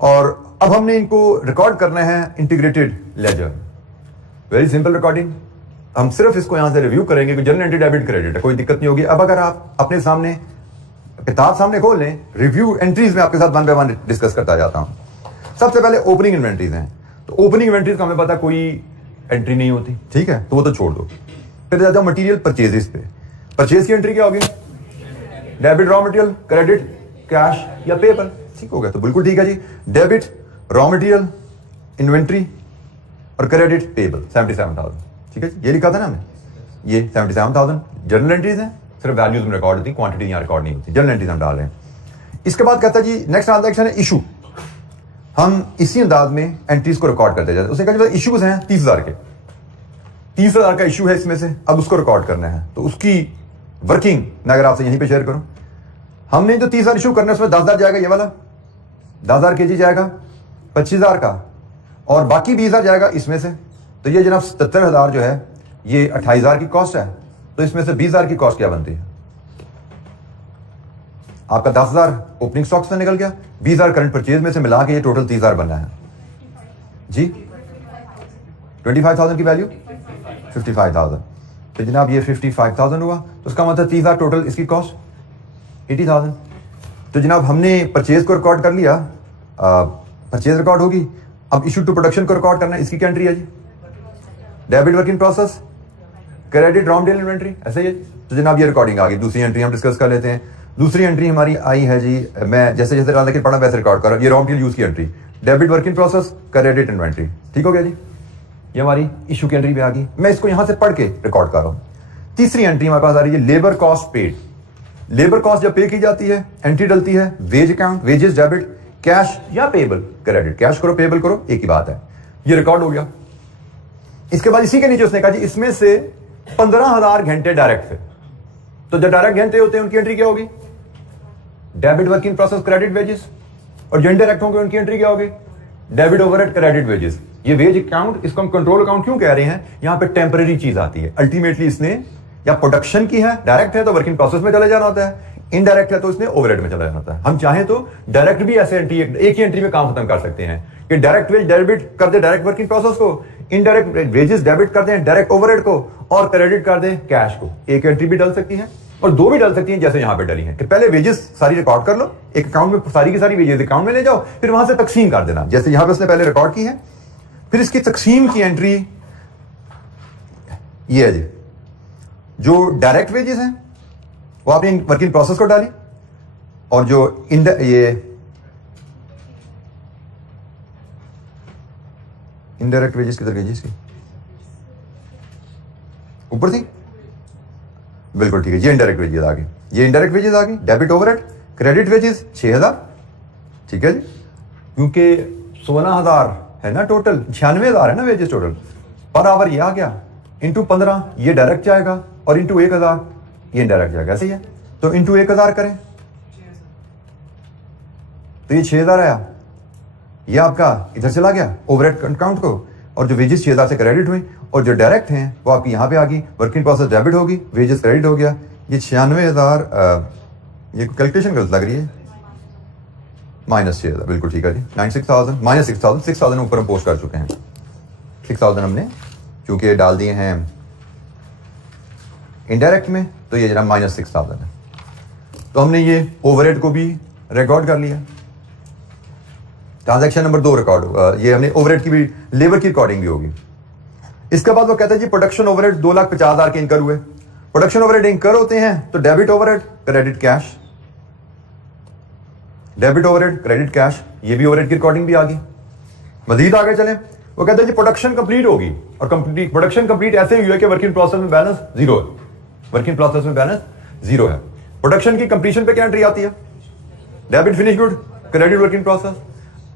और अब हमने इनको रिकॉर्ड करना है integrated ledger. Very simple recording, हम सिर्फ इसको यहां से रिव्यू करेंगे कि जनरल एंट्री डेबिट क्रेडिट है, कोई दिक्कत नहीं होगी। अब अगर आप अपने सामने किताब सामने खोल लें, रिव्यू एंट्रीज में आपके साथ 1 by 1 डिस्कस करता जाता हूं। सबसे पहले ओपनिंग इन्वेंट्रीज हैं, तो ओपनिंग इन्वेंट्रीज का हमें पता कोई एंट्री नहीं होती, ठीक है, तो वो तो छोड़ दो। फिर जाता हूं मटेरियल परचेजेस पे, परचेज की एंट्री क्या होगी, debit raw material, credit cash या पेबल। ठीक हो गया, तो बिल्कुल ठीक है जी। डेबिट रॉ मटेरियल इन्वेंट्री और क्रेडिट पेबल 77,000, ठीक है जी, ये लिखा था ना हमने, ये 77,000 जनरल एंट्रीज हैं, सिर्फ वैल्यूज में रिकॉर्ड होती, क्वांटिटी यहां रिकॉर्ड नहीं होती, जनरल एंट्रीज हम डाल रहे हैं। इसके बाद कहता है जी नेक्स्ट ट्रांजैक्शन है इशू, हम इसी अंदाज में एंट्रीज को रिकॉर्ड करते जाते हैं। उसने कहा इश्यूज हैं 30,000 के, 30,000 का इशू है इसमें से, अब उसको रिकॉर्ड करना है, तो उसकी वर्किंग मैं अगर आपसे यहीं पे शेयर करूं, हमने जो 30,000 इशू करना है उसमें 10,000 जाएगा, ये वाला 10,000 kg जाएगा 25,000 का, और बाकी 20,000 जाएगा इसमें से। तो ये जनाब 77,000 जो है ये 28,000 की कॉस्ट है, तो इसमें से 20,000 की कॉस्ट क्या बनती है, आपका 10,000 ओपनिंग स्टॉक से निकल गया, 20,000 करंट परचेज में से मिला के ये टोटल 30,000 बनना है जी। 25,000 की वैल्यू 55,000, तो जनाब ये 55,000 हुआ, तो उसका मतलब 30,000 टोटल इसकी कॉस्ट 80,000। तो जनाब हमने परचेज को रिकॉर्ड कर लिया, परचेज रिकॉर्ड होगी। अब इशू टू प्रोडक्शन को रिकॉर्ड करना है, इसकी क्या एंट्री है जी? Debit work in process, credit raw material inventory, ऐसे ही है। तो जनाब ये रिकॉर्डिंग आ गई। दूसरी एंट्री हम डिस्कस कर लेते हैं। दूसरी एंट्री हमारी आई है जी, मैं जैसे जैसे ट्रांजैक्शन पढ़ा वैसे रिकॉर्ड कर रहा हूँ। ये रॉ मटेरियल यूज की entry, debit work in process, credit inventory, ठीक हो गया जी। ये हमारी इशू की एंट्री पे आ गई। मैं इसको यहां से पढ़ के रिकॉर्ड कर रहा हूं। तीसरी एंट्री हमारे पास आ रही है labour cost paid. Labour cost जब पे की जाती है, एंट्री डलती है wage account, wages debit, cash या पेबल क्रेडिट। कैश करो पेबल करो एक ही बात है। ये रिकॉर्ड हो गया। इसके बाद इसी के नीचे उसने कहा जी इसमें से 15,000 घंटे डायरेक्ट थे। तो जो डायरेक्ट घंटे होते हैं उनकी एंट्री क्या होगी? Debit work in process, credit wages. और जो इनडायरेक्ट होंगे उनकी एंट्री क्या होगी? Debit overhead, credit wages. ये वेज अकाउंट, इसको हम कंट्रोल अकाउंट क्यों कह रहे हैं? यहां पे टेम्पररी चीज आती है। अल्टीमेटली इसने या प्रोडक्शन की है, डायरेक्ट है तो वर्क इन प्रोसेस में चले जाना होता है, इनडायरेक्ट है तो इसने ओवरहेड में चला जाना होता है। हम चाहें तो डायरेक्ट भी ऐसे एंट्री एक ही एंट्री में काम खत्म कर सकते हैं कि डायरेक्ट वेज डेबिट कर दे डायरेक्ट वर्क इन प्रोसेस को, इनडायरेक्ट वेजेस डेबिट कर दें डायरेक्ट ओवरहेड को, और क्रेडिट कर दें कैश को। एक एंट्री भी डल सकती है और दो भी डल सकती हैं, जैसे यहां पे डली है कि पहले वेजेस सारी रिकॉर्ड कर लो, एक अकाउंट में सारी की सारी वेजेस अकाउंट में ले जाओ, फिर वहां से तकसीम कर देना, जैसे यहां पे उसने पहले रिकॉर्ड की है। फिर इसकी तकसीम की एंट्री ये है जी, जो डायरेक्ट वेजेस हैं वो आपने वर्क इन प्रोसेस को डाली, और जो ये इनडायरेक्ट वेजेस किधर गई जी? इसकी ऊपर थी, बिल्कुल ठीक है। ये इनडायरेक्ट वेजेस आ गई, ये इनडायरेक्ट वेजेस आ गई, डेबिट ओवरहेड, क्रेडिट वेजेस 6,000, ठीक है जी। क्योंकि 16,000 है ना टोटल, 96,000 है ना वेजेस टोटल, पर आवर ये आ गया, इंटू 15 ये डायरेक्ट जाएगा, और इंटू 1,000 ये इनडायरेक्ट जाएगा, ऐसे ही है। तो इंटू 1,000 करें तो ये 6,000 आया, ये आपका इधर चला गया ओवरहेड अकाउंट को, और जो वेजेस 6,000 से क्रेडिट हुई, और जो डायरेक्ट हैं वो आपकी यहां पे आ गई, वर्क इन प्रोसेस डेबिट होगी, वेजेस क्रेडिट हो गया। ये 96,000, ये कैलकुलेशन गलत लग रही है, -6,000, बिल्कुल ठीक है जी। 96,000 -6,000, 6,000 ऊपर हम पोस्ट कर चुके हैं। 6,000 हमने चूंकि डाल दिए हैं इनडायरेक्ट में, तो ये जरा -6,000 है। तो हमने ये ओवरहेड को भी रिकॉर्ड कर लिया। ट्रांजैक्शन नंबर 2 रिकॉर्ड होगा, ये हमने ओवरहेड की भी, लेबर की रिकॉर्डिंग भी होगी। इसके बाद वो कहता है जी प्रोडक्शन ओवरहेड 2,50,000 के इनकर हुए। प्रोडक्शन ओवरहेड इनकर होते हैं तो debit overhead, credit cash, debit overhead, credit cash, ये भी ओवरहेड की रिकॉर्डिंग भी आ गई। मजीद आगे चले, वो कहते हैं जी प्रोडक्शन कंप्लीट होगी, और प्रोडक्शन कंप्लीट ऐसे हुई है कि वर्क इन प्रोसेस में बैलेंस 0 है, वर्क इन प्रोसेस में बैलेंस 0 है। प्रोडक्शन की कंप्लीशन पे क्या एंट्री आती है? Debit finish good, credit work in process.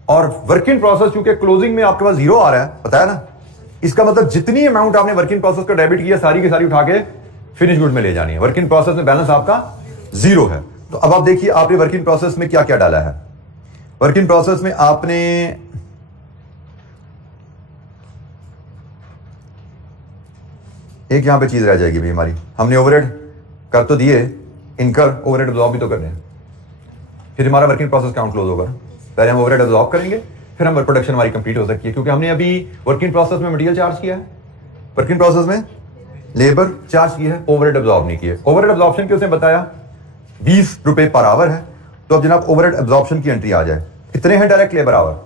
और वर्क इन प्रोसेस चूंकि क्लोजिंग में आपके पास 0 आ रहा है, पता है ना, इसका मतलब जितनी अमाउंट आपने वर्क इन प्रोसेस को डेबिट किया सारी की सारी उठा के फिनिश गुड में ले जानी है। वर्क इन प्रोसेस में बैलेंस आपका 0 है। तो अब आप देखिए आपने वर्क इन प्रोसेस में क्या क्या डाला है। वर्क इन प्रोसेस में आपने एक यहां पे चीज रह जाएगी भाई हमारी, हमने ओवरहेड कर तो दिए, इनकर ओवरहेड अब्सॉर्ब भी तो कर रहे हैं, फिर हमारा work in process count close होगा। पहले हम ओवरहेड अब्सॉर्ब करेंगे, फिर हम प्रोडक्शन हमारी कंप्लीट हो सकती है, क्योंकि हमने अभी वर्क इन प्रोसेस में मटेरियल चार्ज किया है, वर्क इन प्रोसेस में लेबर चार्ज किया है, ओवरहेड अब्सॉर्ब नहीं किया। ओवरहेड अब्सॉर्प्शन की उसने बताया 20 रुपए पर आवर है। तो अब जनाब ओवरहेड अब्सॉर्प्शन की एंट्री आ जाए, कितने हैं direct labour our?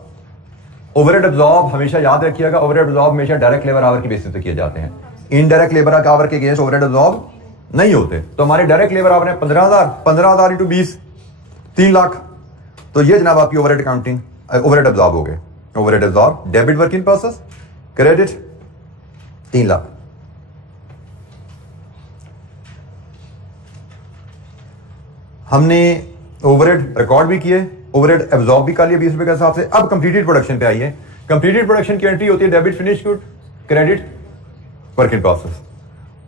Overhead absorb हमेशा याद रखिएगा, ओवरहेड अब्सॉर्ब हमेशा डायरेक्ट लेबर आवर की बेसिस पे किए जाते हैं, इनडायरेक्ट लेबर आवर के अगेंस्ट ओवरहेड अब्सॉर्ब नहीं होते। तो हमारे डायरेक्ट लेबर आवर है 15,000 इंटू 20, 3 लाख। तो ये जनाब आपकी ओवरहेड अकाउंटिंग, ओवरहेड अब्सॉर्ब हो गए। Overhead absorb, debit work in process, credit 3 lakh. हमने ओवरहेड रिकॉर्ड भी किए, ओवरहेड अब्सॉर्ब भी कर लिया 20 रुपए के हिसाब से। अब कंप्लीटेड प्रोडक्शन पे आई है। कंप्लीटेड प्रोडक्शन की एंट्री होती है debit finish good, credit work in process.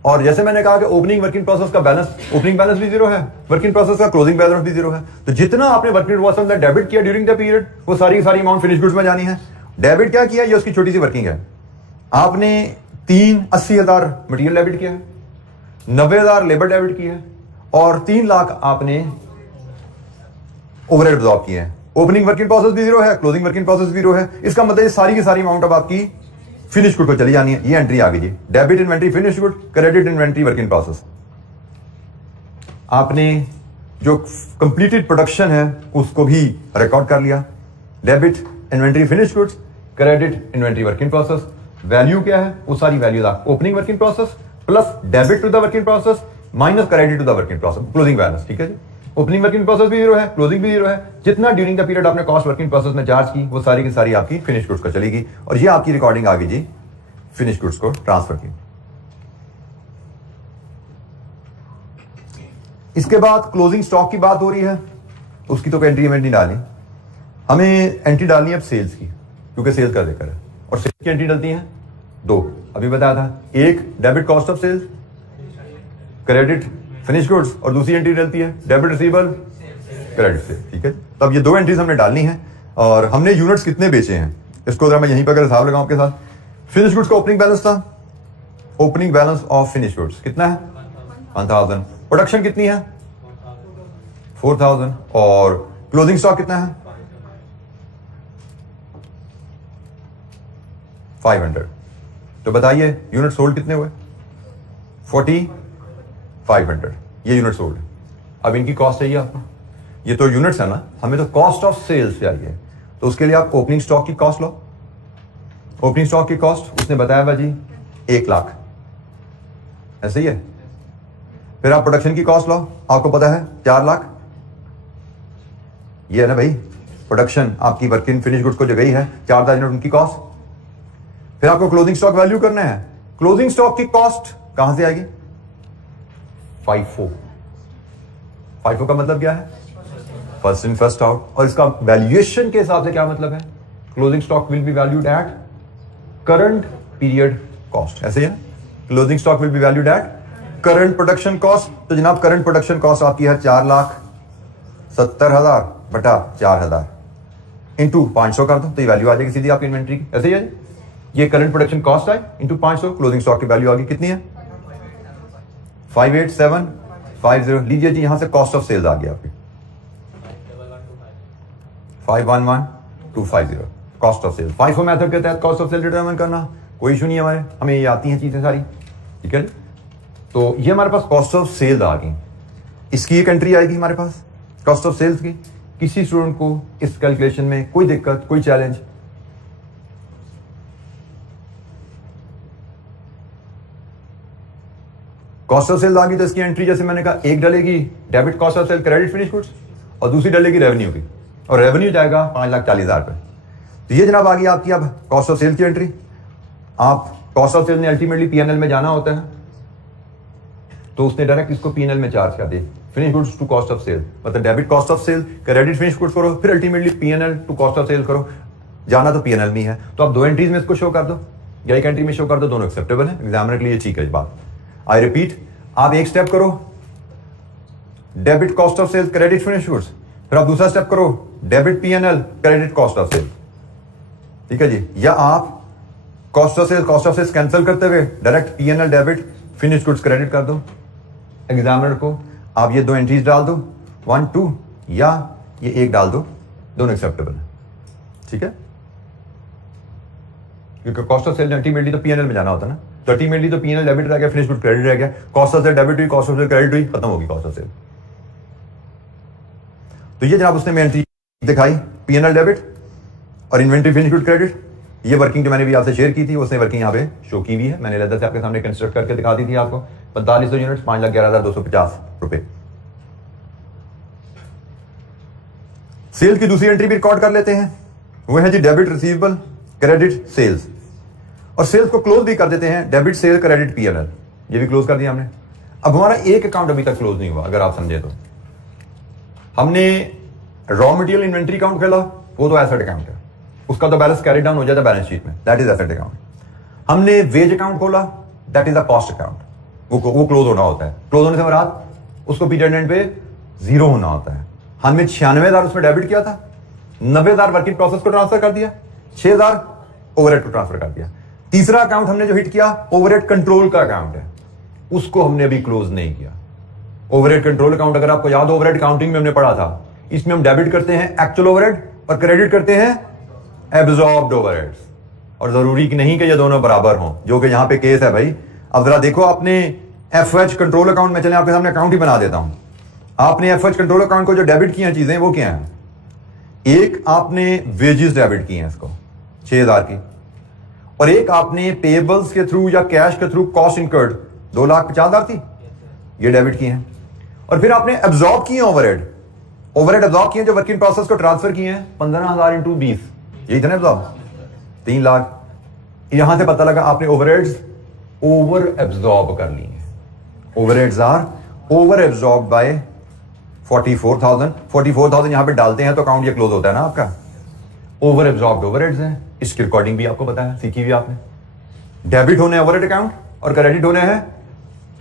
और जैसे मैंने कहा कि ओपनिंग वर्क इन प्रोसेस का बैलेंस, ओपनिंग बैलेंस भी 0 है, वर्क इन प्रोसेस का क्लोजिंग बैलेंस भी 0 है। तो जितना आपने वर्क इन प्रोसेस में डेबिट किया ड्यूरिंग द पीरियड, वो सारी अमाउंट फिनिश गुड्स में जानी है। डेबिट क्या किया, ये उसकी छोटी सी वर्किंग है। आपने 80,000 मटेरियल डेबिट किया है, 90,000 लेबर डेबिट किया है, और 3 लाख आपने ओवरहेड अब्सॉर्ब किए हैं। ओपनिंग वर्क इन प्रोसेस भी 0 है, क्लोजिंग वर्क इन प्रोसेस भी 0 है। इसका मतलब ये सारी की सारी अमाउंट अब आपकी फिनिश गुड को चली जानी है। ये एंट्री आ गई जी, debit inventory finish good, credit inventory work in process. आपने जो कंप्लीटेड प्रोडक्शन है उसको भी रिकॉर्ड कर लिया। Debit inventory finish goods, credit inventory work in process. Value क्या है? वो सारी वैल्यूज आप opening work in process plus debit to the work in process minus credit to the work in process, closing balance. ठीक है जी, opening work in process भी zero है, क्लोजिंग भी जीरो है। जितना ड्यूरिंग द पीरियड आपने कॉस्ट वर्क इन प्रोसेस में चार्ज की वो सारी की सारी आपकी फिनिश गुड्स को चलेगी। और ये आपकी रिकॉर्डिंग आ गई जी फिनिश गुड्स को ट्रांसफर की। इसके बाद क्लोजिंग स्टॉक की बात हो रही है, उसकी तो एंट्री हमें नहीं डालनी, हमें एंट्री डालनी है अब सेल्स की, क्योंकि सेल्स का जिक्र है। और सेल्स की एंट्री डलती है दो, अभी बताया था, एक debit cost of sales, credit finish goods, और दूसरी एंट्री डलती है डेबिट रिसीवेबल, क्रेडिट से। ठीक है, तब ये दो एंट्रीज हमने डालनी है। और हमने यूनिट्स कितने बेचे हैं इसको जरा मैं यहीं पर अगर हिसाब लगाऊं आपके साथ। फिनिश गुड्स का ओपनिंग बैलेंस था, opening balance of finish goods कितना है? 1000। प्रोडक्शन कितनी है? 4000। और क्लोजिंग स्टॉक कितना है? 500। तो बताइए यूनिट सोल्ड कितने हुए? 4500। ये यूनिट सोल्ड है। अब इनकी कॉस्ट चाहिए आपको, ये तो यूनिट्स है ना, हमें तो कॉस्ट ऑफ सेल्स चाहिए। तो उसके लिए आप ओपनिंग स्टॉक की कॉस्ट लो। ओपनिंग स्टॉक की कॉस्ट उसने बताया भाजी 1 लाख, ऐसे ही है। फिर आप प्रोडक्शन की कॉस्ट लो, आपको पता है 4 लाख। ये है ना भाई, प्रोडक्शन आपकी वर्क इन फिनिश गुड्स को जो गई है 4,000 यूनिट उनकी कॉस्ट। फिर आपको क्लोजिंग स्टॉक वैल्यू करना है। क्लोजिंग स्टॉक की कॉस्ट कहां से आएगी? FIFO। FIFO का मतलब क्या है? First in first out. और इसका वैल्यूएशन के हिसाब से क्या मतलब है? Closing stock will be valued at current period cost, ऐसे ही है। Closing stock will be valued at current production cost. तो जनाब करंट प्रोडक्शन कॉस्ट आती है 4,70,000 बटा 4,000 इंटू 500 कर दो, तो ये वैल्यू आ जाएगी सीधी आपकी इन्वेंट्री की, ऐसे ही है। ये करंट प्रोडक्शन कॉस्ट है इंटू 500, क्लोजिंग स्टॉक की वैल्यू आ गई कितनी है? 58750। लीजिए जी, यहां से कॉस्ट ऑफ सेल्स आ गया आपकी 511250। Cost of sales FIFO method के तहत कॉस्ट ऑफ सेल डिटरमाइन करना कोई इशू नहीं है हमारे, हमें ये आती हैं चीजें सारी। ठीक है, तो ये हमारे पास कॉस्ट ऑफ सेल्स आ गई। इसकी एक एंट्री आएगी हमारे पास कॉस्ट ऑफ सेल्स की। किसी स्टूडेंट को इस कैलकुलेशन में कोई दिक्कत, कोई चैलेंज? कॉस्ट ऑफ सेल्स आ गई तो इसकी एंट्री जैसे मैंने कहा, एक डलेगी debit cost of sale credit finish goods और दूसरी डलेगी रेवेन्यू की, और रेवेन्यू जाएगा 5,40,000 पे। तो ये जनाब आ गई आपकी अब कॉस्ट ऑफ सेल की एंट्री। आप कॉस्ट ऑफ सेल ने अल्टीमेटली पीएनएल में जाना होता है, तो उसने डायरेक्ट इसको पीएनएल में चार्ज कर दी, finish goods to cost of sale, मतलब debit cost of sale credit finish goods करो, फिर ultimately PNL to cost of sale करो। जाना तो पीएनएल में है, तो आप दो एंट्रीज में इसको शो कर दो या एक एंट्री में शो कर दो, दोनों एक्सेप्टेबल है एग्जामिनर के लिए, ठीक है इस बात। आई रिपीट, आप एक स्टेप करो debit cost of sale credit finish goods, फिर आप दूसरा स्टेप करो debit PNL credit cost of sale. ठीक है जी, या आप कॉस्ट ऑफ सेल्स कैंसिल करते हुए direct PNL debit finish goods credit कर दो एग्जामिनर को। आप ये दो एंट्रीज डाल दो 1 2, या ये एक डाल दो, दोनों एक्सेप्टेबल है। ठीक है, क्योंकि कॉस्ट ऑफ सेल अल्टीमेटली तो पीएनएल में जाना होता है ना, तो अल्टीमेटली तो पीएनएल डेबिट रह गया, फिनिश गुड क्रेडिट रह गया, कॉस्ट ऑफ सेल डेबिट हुई, कॉस्ट ऑफ सेल क्रेडिट हुई, खत्म होगी कॉस्ट ऑफ सेल। तो ये जनाब उसने एंट्री दिखाई पीएनएल डेबिट और इन्वेंट्री फिनिश गुड क्रेडिट। ये वर्किंग जो मैंने भी आपसे शेयर की थी, उसने वर्किंग यहाँ पे शो की हुई है, मैंने लहदा से आपके सामने कंस्ट्रक्ट करके दिखा दी थी आपको। 4500 यूनिट 5,11,250 रुपए। सेल की दूसरी एंट्री भी रिकॉर्ड कर लेते हैं, वो है जी डेबिट रिसीवेबल क्रेडिट सेल्स, और सेल्स को क्लोज भी कर देते हैं डेबिट सेल क्रेडिट पीएनएल, ये भी क्लोज कर दिया हमने। अब हमारा एक अकाउंट अभी तक क्लोज नहीं हुआ, अगर आप समझे तो। हमने रॉ मटेरियल इन्वेंट्री अकाउंट खोला, वो तो एसेट अकाउंट है, उसका तो बैलेंस कैरी डाउन हो जाता है बैलेंस शीट में, दैट इज एसेट अकाउंट। हमने वेज अकाउंट खोला, that is a cost account, वो क्लोज होना होता है। क्लोज होने से बाद उसको पीरियड एंड पे 0 होना होता है। हमने 96,000 उसमें डेबिट किया था, 90,000 वर्किंग प्रोसेस को ट्रांसफर कर दिया, 6,000 ओवरहेड को ट्रांसफर कर दिया। तीसरा अकाउंट हमने जो हिट किया ओवरहेड कंट्रोल का अकाउंट है, उसको हमने अभी क्लोज नहीं किया। ओवरहेड कंट्रोल अकाउंट अगर आपको याद हो, ओवरहेड अकाउंटिंग में हमने पढ़ा था, इसमें हम डेबिट करते हैं एक्चुअल ओवरहेड और क्रेडिट करते हैं एब्जॉर्ब्ड ओवरहेड्स। और जरूरी कि नहीं कि ये दोनों बराबर हों, जो कि यहां पे केस है भाई। अब जरा देखो, आपने एफएच कंट्रोल अकाउंट में, चले आपके सामने अकाउंट ही बना देता हूं। आपने एफएच कंट्रोल अकाउंट को जो डेबिट किए हैं चीजें, वो क्या है? एक आपने वेजेस डेबिट किए हैं इसको 6000 की, और एक आपने पेबल्स के थ्रू या कैश के थ्रू कॉस्ट इनकर्ड 2,50,000 थी, ये डेबिट किए हैं। और फिर आपने एब्जॉर्ब किए ओवरहेड एब्जॉर्ब किए, जो वर्क इन प्रोसेस को ट्रांसफर किए हैं 15,000 इंटू 20, यही था ना एब्जॉर्ब, 3 लाख। यहां से पता लगा आपने ओवरहेड्स ओवर एब्जॉर्ब कर लिए हैं। Overheads are over absorb by 44,000 यहां पे डालते हैं तो अकाउंट ये क्लोज होता है ना आपका। ओवर एब्जॉर्ब ओवरहेड्स हैं, इसकी रिकॉर्डिंग भी आपको बताया, सीखी भी आपने। डेबिट होने ओवरहेड अकाउंट और क्रेडिट होने हैं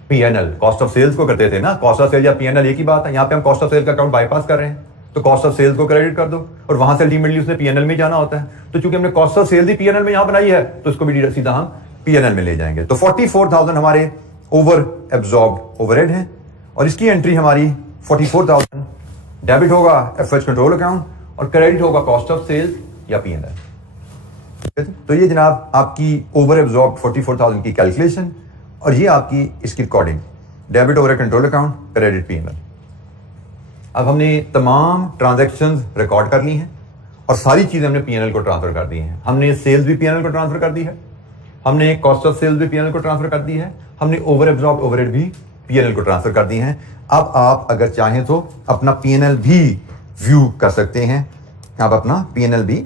पीएनएल। कॉस्ट ऑफ सेल्स को करते थे ना, कॉस्ट ऑफ सेल या पीएनएल एक ही बात है। यहां पे हम कॉस्ट ऑफ सेल का अकाउंट बाईपास कर रहे हैं, तो कॉस्ट ऑफ सेल्स को क्रेडिट कर दो, और वहां से अल्टीमेटली उसने पीएनएल में जाना होता है। तो चूंकि हमने कॉस्ट ऑफ सेल्स ही पीएनएल में यहां बनाई है, तो इसको भी सीधा हम पीएनएल में ले जाएंगे। तो 44,000 हमारे ओवर एब्जॉर्ब ओवरहेड है, और इसकी एंट्री हमारी 44,000 डेबिट होगा एफएच कंट्रोल अकाउंट, और क्रेडिट होगा कॉस्ट ऑफ सेल्स या पीएनएल। तो ये जनाब आपकी ओवर एब्जॉर्ब 44,000 की कैलकुलेशन, और ये आपकी इसकी recording, debit over control account, credit PNL. अब हमने तमाम ट्रांजैक्शंस रिकॉर्ड कर ली हैं, और सारी चीजें हमने पीएनएल को ट्रांसफर कर दी हैं। हमने सेल्स भी पीएनएल को ट्रांसफर कर दी है, हमने कॉस्ट ऑफ सेल्स भी पीएनएल को ट्रांसफर कर दी है, हमने ओवर एब्जॉर्ब ओवरहेड भी पीएनएल को ट्रांसफर कर दी हैं। अब आप अगर चाहें तो अपना पीएनएल भी व्यू कर सकते हैं, आप अपना पीएनएल भी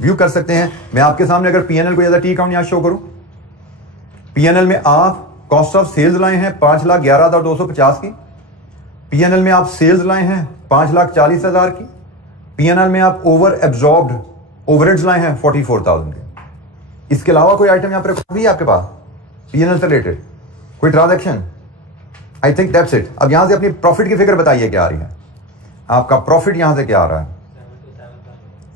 व्यू कर सकते हैं। मैं आपके सामने अगर पीएनएल को टी अकाउंट यहां शो करूं, पीएनएल में आप कॉस्ट ऑफ सेल्स लाए हैं 5,11,250 की, पीएनएल में आप सेल्स लाए हैं 5,40,000 की, पीएनएल में आप ओवर एब्जॉर्ब्ड ओवरहेड्स लाए हैं 44,000 के। इसके अलावा कोई आइटम यहां पर भी है आपके पास पीएनएल से रिलेटेड, कोई transaction? I think that's it. अब यहां से अपनी प्रॉफिट की फिगर बताइए क्या आ रही है आपका प्रॉफिट, यहां से क्या आ रहा है?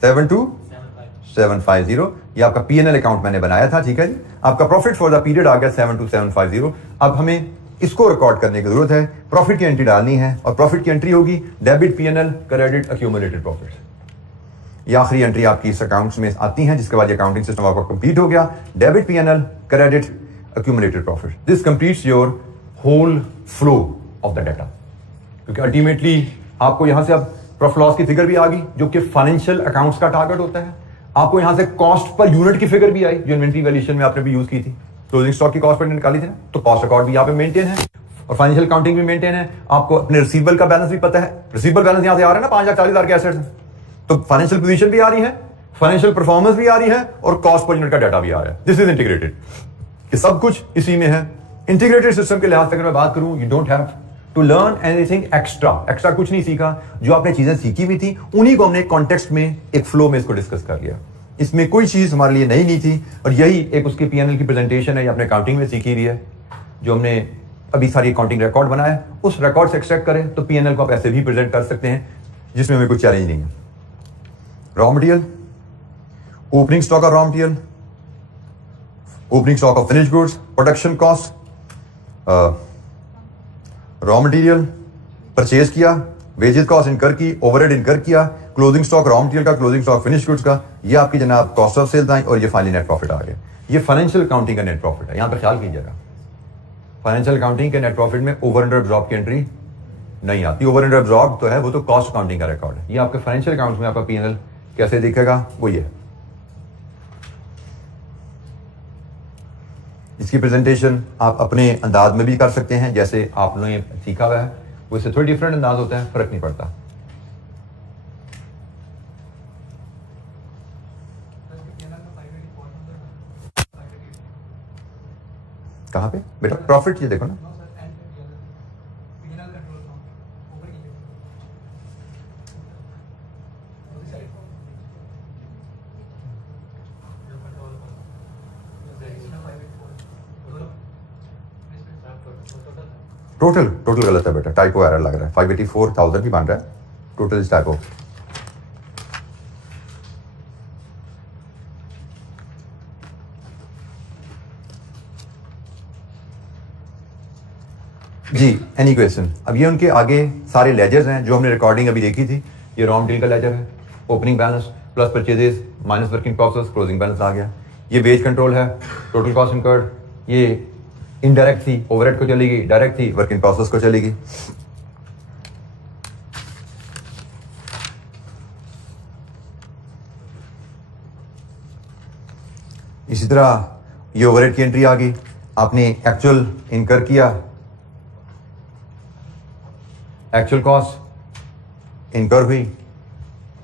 72,750। ये आपका पीएनएल अकाउंट मैंने बनाया था, ठीक है जी। आपका प्रॉफिट फॉर द पीरियड आ गया 72,750। अब हमें इसको रिकॉर्ड करने की जरूरत है, प्रॉफिट की एंट्री डालनी है, और प्रॉफिट की एंट्री होगी debit PNL credit accumulated profit. ये आखिरी एंट्री आपकी इस अकाउंट्स में आती है, जिसके बाद अकाउंटिंग सिस्टम आपका कंप्लीट हो गया। Debit PNL credit accumulated profit, this completes your whole flow of the data. क्योंकि अल्टीमेटली आपको यहां से अब प्रॉफिट लॉस की फिगर भी आ गई, जो कि फाइनेंशियल अकाउंट्स का टारगेट होता है। आपको यहां से कॉस्ट पर यूनिट की फिगर भी आई, जो इन्वेंटरी वैल्यूएशन में आपने भी यूज की थी, क्लोजिंग स्टॉक की कॉस्ट पर निकाली थी ना, तो कॉस्ट रिकॉर्ड भी यहां पे मेंटेन है, और फाइनेंशियल अकाउंटिंग भी मेंटेन है। आपको अपने रिसीवेबल का बैलेंस भी पता है, रिसीवेबल बैलेंस यहां से आ रहा है ना 5,40,000 के एसेट्स, तो फाइनेंशियल पोजीशन भी आ रही है, फाइनेंशियल परफॉर्मेंस भी आ रही है, और कॉस्ट पर यूनिट का डाटा भी आ रहा है। दिस इज इंटीग्रेटेड, ये सब कुछ इसी में है। इंटीग्रेटेड सिस्टम के लिहाज से अगर मैं बात करूं, you don't have to learn anything extra कुछ नहीं सीखा। जो आपने चीजें सीखी हुई थी उन्हीं को हमने कॉन्टेक्स्ट में एक फ्लो में इसको डिस्कस कर लिया। इसमें कोई चीज हमारे लिए नई नहीं थी, और यही एक उसकी पीएनएल की प्रेजेंटेशन है, ये अपने अकाउंटिंग में सीखी हुई है। जो हमने अभी सारी अकाउंटिंग रिकॉर्ड बनाया, उस रिकॉर्ड से एक्सट्रैक्ट करें तो पीएनएल को आप ऐसे भी प्रेजेंट कर सकते हैं, जिसमें हमें कोई चैलेंज नहीं है। Raw material, opening stock of raw material, opening stock of finished goods, production cost, raw material purchase किया, वेजेस कॉस्ट इनकर की, ओवरहेड इनकर किया, क्लोजिंग स्टॉक रॉ मटेरियल का, क्लोजिंग स्टॉक फिनिश्ड गुड्स का, ये आपकी जनाब कॉस्ट ऑफ सेल्स आई, और ये फाइनली नेट प्रॉफिट आ गया। ये फाइनेंशियल अकाउंटिंग का नेट प्रॉफिट है। यहां पर ख्याल कीजिएगा, फाइनेंशियल अकाउंटिंग के नेट प्रॉफिट में ओवर अंडर एब्जॉर्ब की एंट्री नहीं आती। ओवर अंडर एब्जॉर्ब तो है, वो तो कॉस्ट अकाउंटिंग का रिकॉर्ड है। ये आपके फाइनेंशियल अकाउंट्स में आपका पीएनएल कैसे दिखेगा, वो ये है। इसकी प्रेजेंटेशन आप अपने अंदाज में भी कर सकते हैं, जैसे आपने सीखा हुआ है, वो इससे थोड़ी डिफरेंट अंदाज होता है, फर्क नहीं पड़ता। कहां पे बेटा प्रॉफिट, ये देखो ना, टोटल गलत है बेटा, टाइपो एरर लग रहा है। 584,000 भी बन रहा है, टोटल इस टाइपो। जी, एनी क्वेश्चन? अब ये उनके आगे सारे लेजर्स हैं जो हमने रिकॉर्डिंग अभी देखी थी। ये रॉ मटेरियल का लेजर है, opening balance plus purchases minus working process, closing balance आ गया। ये वेज कंट्रोल है, टोटल कॉस्ट इनकर्ड, ये इनडायरेक्ट थी, ओवरहेड को चलेगी, डायरेक्ट थी, वर्क इन प्रोसेस को चलेगी। इसी तरह ये ओवरहेड की एंट्री आ गई, आपने एक्चुअल इनकर किया, एक्चुअल कॉस्ट इनकर हुई,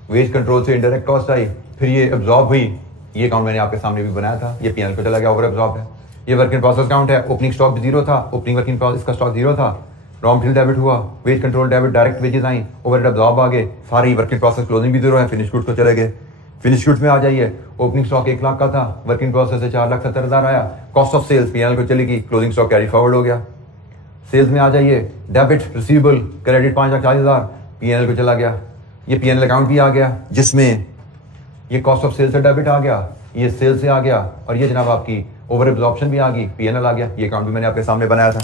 वेज कंट्रोल से इनडायरेक्ट कॉस्ट आई, फिर ये एब्जॉर्ब हुई, ये अकाउंट मैंने आपके सामने भी बनाया था, ये पीएनएल को चला गया, ओवर एब्जॉर्ब है। ये वर्क इन प्रोसेस काउंट है, ओपनिंग स्टॉक जीरो था, ओपनिंग वर्क इन प्रोसेस का स्टॉक जीरो था, रॉ मटेरियल डेबिट हुआ, wage control debit, direct wages आई, ओवरहेड एब्जॉर्ब आ गए, सारी वर्क इन प्रोसेस क्लोजिंग भी जीरो है, फिनिश गुड्स को चले गए। फिनिश गुड्स में आ जाइए, ओपनिंग स्टॉक 1 लाख का था, वर्क इन प्रोसेस से 4,70,000 आया, कॉस्ट ऑफ सेल्स पीएनएल को चलेगी, क्लोजिंग स्टॉक कैरी फॉरवर्ड हो गया। सेल्स में आ जाइए, डेबिट रिसीवेबल क्रेडिट 5,40,000 पीएनएल को चला गया, ये पीएनएल अकाउंट भी आ गया जिसमें ये कॉस्ट ऑफ सेल से डेबिट आ गया, ये सेल से आ गया, और ये जनाब आपकी ओवर एब्जॉर्प्शन भी आ गई, पीएनएल आ गया, ये अकाउंट भी मैंने आपके सामने बनाया था।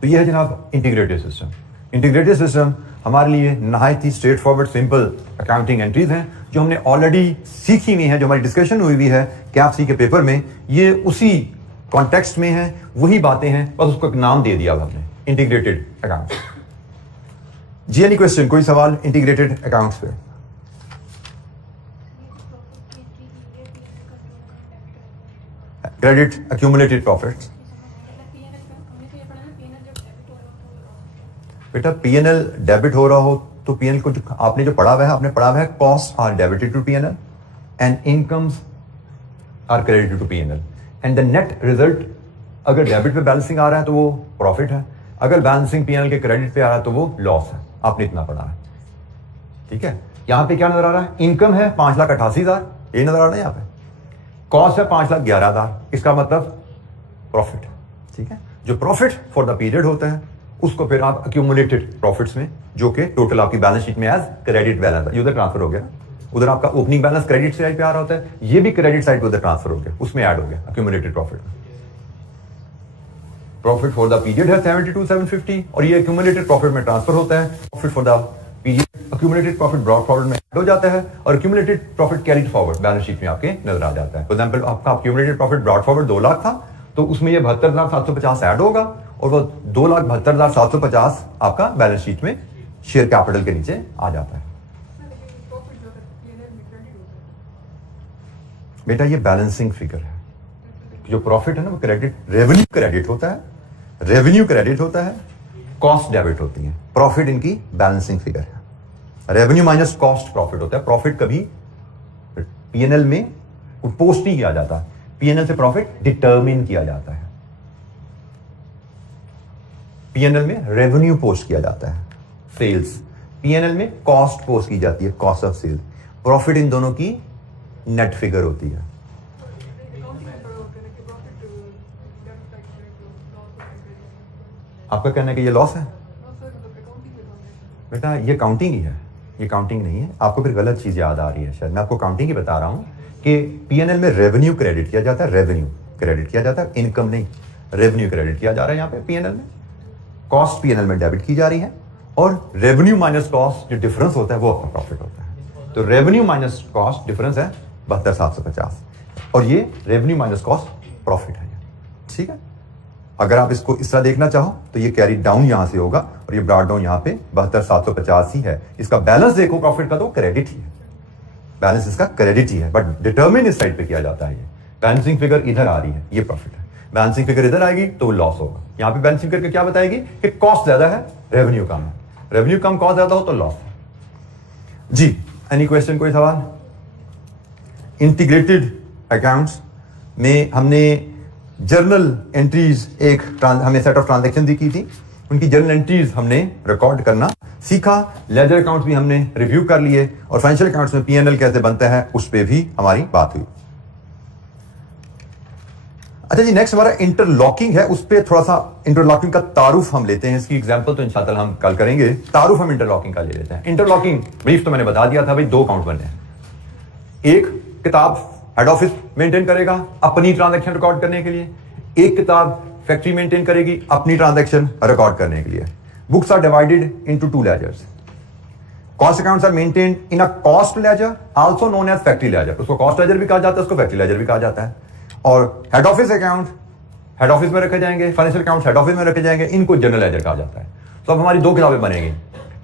तो ये है जनाब इंटीग्रेटेड सिस्टम। इंटीग्रेटेड सिस्टम हमारे लिए नहायत ही straight forward simple accounting entries हैं जो हमने ऑलरेडी सीखी हुई है, जो हमारी डिस्कशन हुई हुई है कैप्सी के पेपर में, ये उसी कॉन्टेक्स्ट में है, वही बातें हैं, बस उसको एक नाम दे दिया हमने, इंटीग्रेटेड अकाउंट। जी एनी क्वेश्चन, कोई सवाल इंटीग्रेटेड अकाउंट्स पे? क्रेडिट अक्यूमुलेटेड प्रॉफिट्स, बेटा पीएनएल डेबिट हो रहा हो तो पीएनएल को आपने जो पढ़ा हुआ है, आपने पढ़ा हुआ है cost are debited to PNL and incomes are credited to PNL and the net result, अगर डेबिट पे बैलेंसिंग आ रहा है तो वो प्रॉफिट है, अगर बैलेंसिंग पीएनएल के क्रेडिट पे आ रहा है तो वो लॉस है। आपने इतना पढ़ा है, ठीक है। यहां पे क्या नजर आ रहा है? इनकम है 5,88,000, ये नजर आ रहा है यहाँ पे, कॉस्ट है 5,11,000, इसका मतलब प्रॉफिट है, ठीक है। जो प्रॉफिट फॉर द पीरियड होता है उसको फिर आप अक्यूमुलेटेड प्रॉफिट्स में, जो कि टोटल आपकी बैलेंस शीट में एज क्रेडिट बैलेंस है, उधर ट्रांसफर हो गया, उधर आपका ओपनिंग बैलेंस क्रेडिट साइड पे आ रहा होता है, ये भी क्रेडिट साइड पे उधर ट्रांसफर हो गया, उसमें ऐड हो गया accumulated profit. Profit for the period है 72,750 और ये अक्यूमुलेटेड प्रॉफिट में ट्रांसफर होता है। Profit for the period accumulated profit brought forward में ऐड हो जाता है और accumulated profit carried forward balance sheet में आपके नजर आ जाता है। फॉर एग्जांपल आपका accumulated profit brought forward 2 lakh था, तो उसमें ये 72,750 ऐड होगा और वो 2,72,750 आपका बैलेंस शीट में शेयर कैपिटल के नीचे आ जाता है। बेटा ये बैलेंसिंग फिगर है, जो प्रॉफिट है ना वो क्रेडिट, रेवेन्यू क्रेडिट होता है, रेवेन्यू क्रेडिट होता है, कॉस्ट डेबिट होती है, प्रॉफिट इनकी बैलेंसिंग फिगर है। रेवेन्यू माइनस कॉस्ट प्रॉफिट होता है। प्रॉफिट कभी पीएनएल में पोस्ट नहीं किया जाता, पीएनएल से प्रॉफिट डिटरमिन किया जाता है, पीएनएल में रेवेन्यू पोस्ट किया जाता है, सेल्स, पीएनएल में कॉस्ट पोस्ट की जाती है, कॉस्ट ऑफ सेल। प्रॉफिट इन दोनों की नेट फिगर होती है। आपका कहना है कि ये लॉस है? बेटा ये काउंटिंग ही है, ये काउंटिंग नहीं है। आपको फिर गलत चीज याद आ रही है शायद, मैं आपको काउंटिंग ही बता रहा हूं कि पीएनएल में रेवेन्यू क्रेडिट किया जाता है, रेवेन्यू क्रेडिट किया जाता है, इनकम नहीं, रेवेन्यू क्रेडिट किया जा रहा है यहाँ पे पीएनएल में, कॉस्ट पीएनएल में डेबिट की जा रही है और रेवेन्यू माइनस कॉस्ट जो डिफरेंस होता है वो आपका प्रॉफिट होता है। तो रेवेन्यू माइनस कॉस्ट डिफरेंस है 72,750 और ये रेवेन्यू माइनस कॉस्ट प्रॉफिट है, ठीक है। अगर आप इसको इस तरह देखना चाहो तो ये कैरी डाउन यहां से होगा और ये ब्रॉट डाउन यहां पे 72,750 ही है। इसका बैलेंस देखो प्रॉफिट का तो क्रेडिट ही है, बैलेंस इसका क्रेडिट ही है, बट डिटरमिन इस साइड पे किया जाता है। ये बैलेंसिंग फिगर इधर आ रही है, ये प्रॉफिट है, बैलेंसिंग फिगर इधर आएगी तो लॉस होगा। यहां पे बैलेंसिंग फिगर क्या बताएगी कि कॉस्ट ज्यादा है, रेवेन्यू कम है, रेवेन्यू कम कॉस्ट ज्यादा हो तो लॉस है। जी एनी क्वेश्चन, कोई सवाल? इंटीग्रेटेड अकाउंट्स में हमने जर्नल एंट्रीज हमने सेट ऑफ ट्रांजैक्शन दी की थी, उनकी जर्नल एंट्रीज हमने रिकॉर्ड करना सीखा, लेजर अकाउंट्स भी हमने रिव्यू कर लिए और फाइनेंशियल अकाउंट्स में पीएनएल कैसे बनता है उस पे भी हमारी बात हुई। अच्छा जी, नेक्स्ट हमारा इंटरलॉकिंग है, उस पे थोड़ा सा इंटरलॉकिंग का तारुफ हम लेते हैं। इसकी एग्जांपल तो इंशाल्लाह हम कल करेंगे, तारुफ हम इंटरलॉकिंग का ले लेते हैं। इंटरलॉकिंग ब्रीफ तो मैंने बता दिया था भाई, 2 अकाउंट बनने हैं। एक किताब हेड ऑफिस मेंटेन करेगा अपनी ट्रांजैक्शन रिकॉर्ड करने के लिए, एक किताब फैक्ट्री मेंटेन करेगी अपनी ट्रांजैक्शन रिकॉर्ड करने के लिए। Books are divided into 2 ledgers. Cost accounts are maintained in a cost ledger also known as factory ledger. उसको कॉस्ट लेजर भी कहा जाता है, उसको फैक्ट्री लेजर भी कहा जाता है। और head office account head office में रखे जाएंगे, फाइनेंशियल अकाउंट हेड ऑफिस में रखे जाएंगे, इनको जनरल लेजर कहा जाता है। तो अब हमारी 2 किताबें बनेंगी।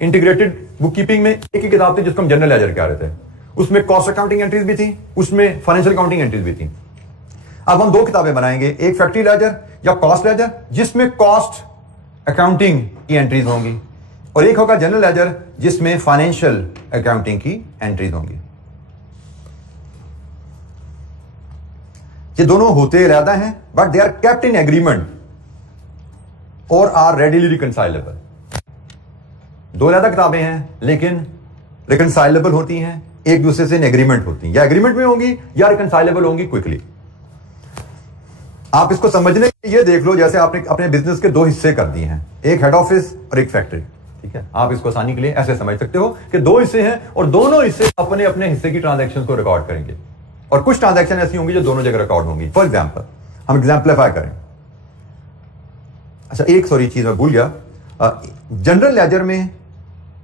इंटीग्रेटेड बुक कीपिंग में एक ही किताब थी जिसको हम जनरल लेजर कह रहे थे, उसमें कॉस्ट अकाउंटिंग एंट्रीज भी थी, उसमें फाइनेंशियल अकाउंटिंग एंट्रीज भी थी। अब हम 2 किताबें बनाएंगे, एक फैक्ट्री लेजर या कॉस्ट लेजर जिसमें कॉस्ट अकाउंटिंग की एंट्रीज होंगी, और एक होगा जनरल लेजर जिसमें फाइनेंशियल अकाउंटिंग की एंट्रीज होंगी। ये दोनों होते रहता हैं but they are kept in agreement और आर रेडिली रिकंसाइलेबल। 2 अलग किताबें हैं लेकिन रिकंसाइलेबल होती हैं, एक दूसरे से इन एग्रीमेंट होती हैं, या एग्रीमेंट में होंगी या रिकंसाइलेबल होंगी क्विकली। आप इसको समझने के लिए ये देख लो जैसे आपने अपने बिजनेस के 2 हिस्से कर दिए हैं, एक हेड ऑफिस और एक फैक्ट्री। ठीक है, आप इसको आसानी के लिए ऐसे समझ सकते हो कि 2 हिस्से हैं और दोनों हिस्से अपने अपने हिस्से की ट्रांजैक्शन को रिकॉर्ड करेंगे, और कुछ ट्रांजैक्शन ऐसी होंगी जो दोनों जगह रिकॉर्ड होंगी। फॉर एग्जाम्पल हम एग्जाम्पलीफाई करें। अच्छा, एक सॉरी चीज मैं भूल गया, जनरल लेजर में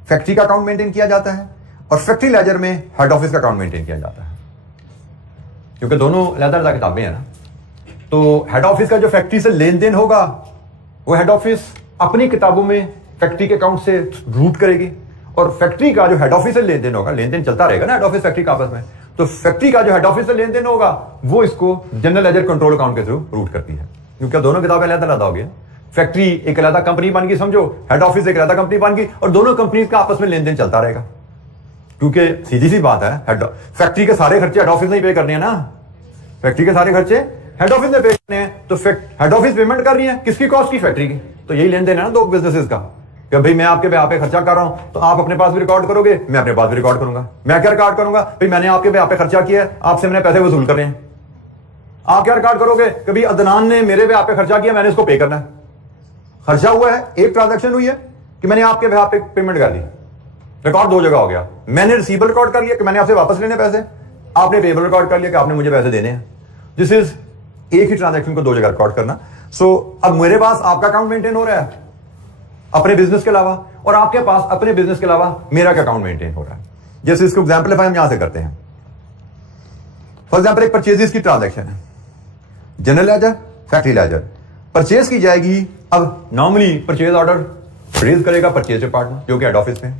फैक्ट्री का अकाउंट मेंटेन किया जाता है और फैक्ट्री लेजर में हेड ऑफिस का अकाउंट मेंटेन किया जाता है, क्योंकि दोनों अलग-अलग किताबें हैं ना। तो हेड ऑफिस का जो फैक्ट्री से लेन देन होगा वो हेड ऑफिस अपनी किताबों में फैक्ट्री के अकाउंट से रूट करेगी, और फैक्ट्री का जो हेड ऑफिस से लेन देन होगा, लेन देन चलता रहेगा ना हेड ऑफिस फैक्ट्री का आपस में, तो फैक्ट्री का जो हेड ऑफिस से लेन देन होगा वो इसको जनरल लेजर कंट्रोल अकाउंट के थ्रू रूट करती है, क्योंकि दोनों किताबें अलग-अलग हो गई। फैक्ट्री एक अलग कंपनी बन गई समझो, हेड ऑफिस एक अलग कंपनी बन गई, और दोनों कंपनीज का आपस में लेन देन चलता रहेगा, क्योंकि सीधी सी बात है फैक्ट्री के सारे खर्चे हेड ऑफिस नहीं पे करने हैं ना, फैक्ट्री के सारे खर्चे हेड ऑफिस ने पे करने हैं। तो हेड ऑफिस पेमेंट कर रही है किसकी, कॉस्ट की, फैक्ट्री की। तो यही लेन देन है ना 2 बिजनेसेस का, कि भाई मैं आपके पे आप पे खर्चा कर रहा हूं तो आप अपने पास भी रिकॉर्ड करोगे, मैं अपने पास भी रिकॉर्ड करूंगा। मैं क्या रिकॉर्ड करूंगा, भाई मैंने आपके पे आप पे खर्चा किया है, आपसे मैंने पैसे वसूल कर रहे हैं। आप क्या रिकॉर्ड करोगे, कभी अदनान ने मेरे पे आप पे खर्चा किया, मैंने इसको पे करना है। खर्चा हुआ है, एक ट्रांजैक्शन हुई है कि मैंने आपके पे आप पे पेमेंट कर दी, रिकॉर्ड 2 जगह हो गया। मैंने रिसीवेबल रिकॉर्ड कर लिया कि मैंने आपसे वापस लेने पैसे, आपने पेबल रिकॉर्ड कर लिया कि आपने मुझे पैसे देने हैं। दिस इज एक ही ट्रांजैक्शन को 2 जगह रिकॉर्ड करना। सो अब मेरे पास आपका अकाउंट मेंटेन हो रहा है अपने बिजनेस के अलावा, और आपके पास अपने बिजनेस के अलावा मेरा अकाउंट मेंटेन हो रहा है। जैसे इसको एग्जाम्पलीफाई हम यहां से करते हैं। फॉर एग्जाम्पल एक परचेजेस की ट्रांजैक्शन है, general ledger, factory ledger. Purchase की जाएगी, अब नॉर्मली परचेज ऑर्डर रेज करेगा परचेज डिपार्टमेंट जो कि हेड ऑफिस में।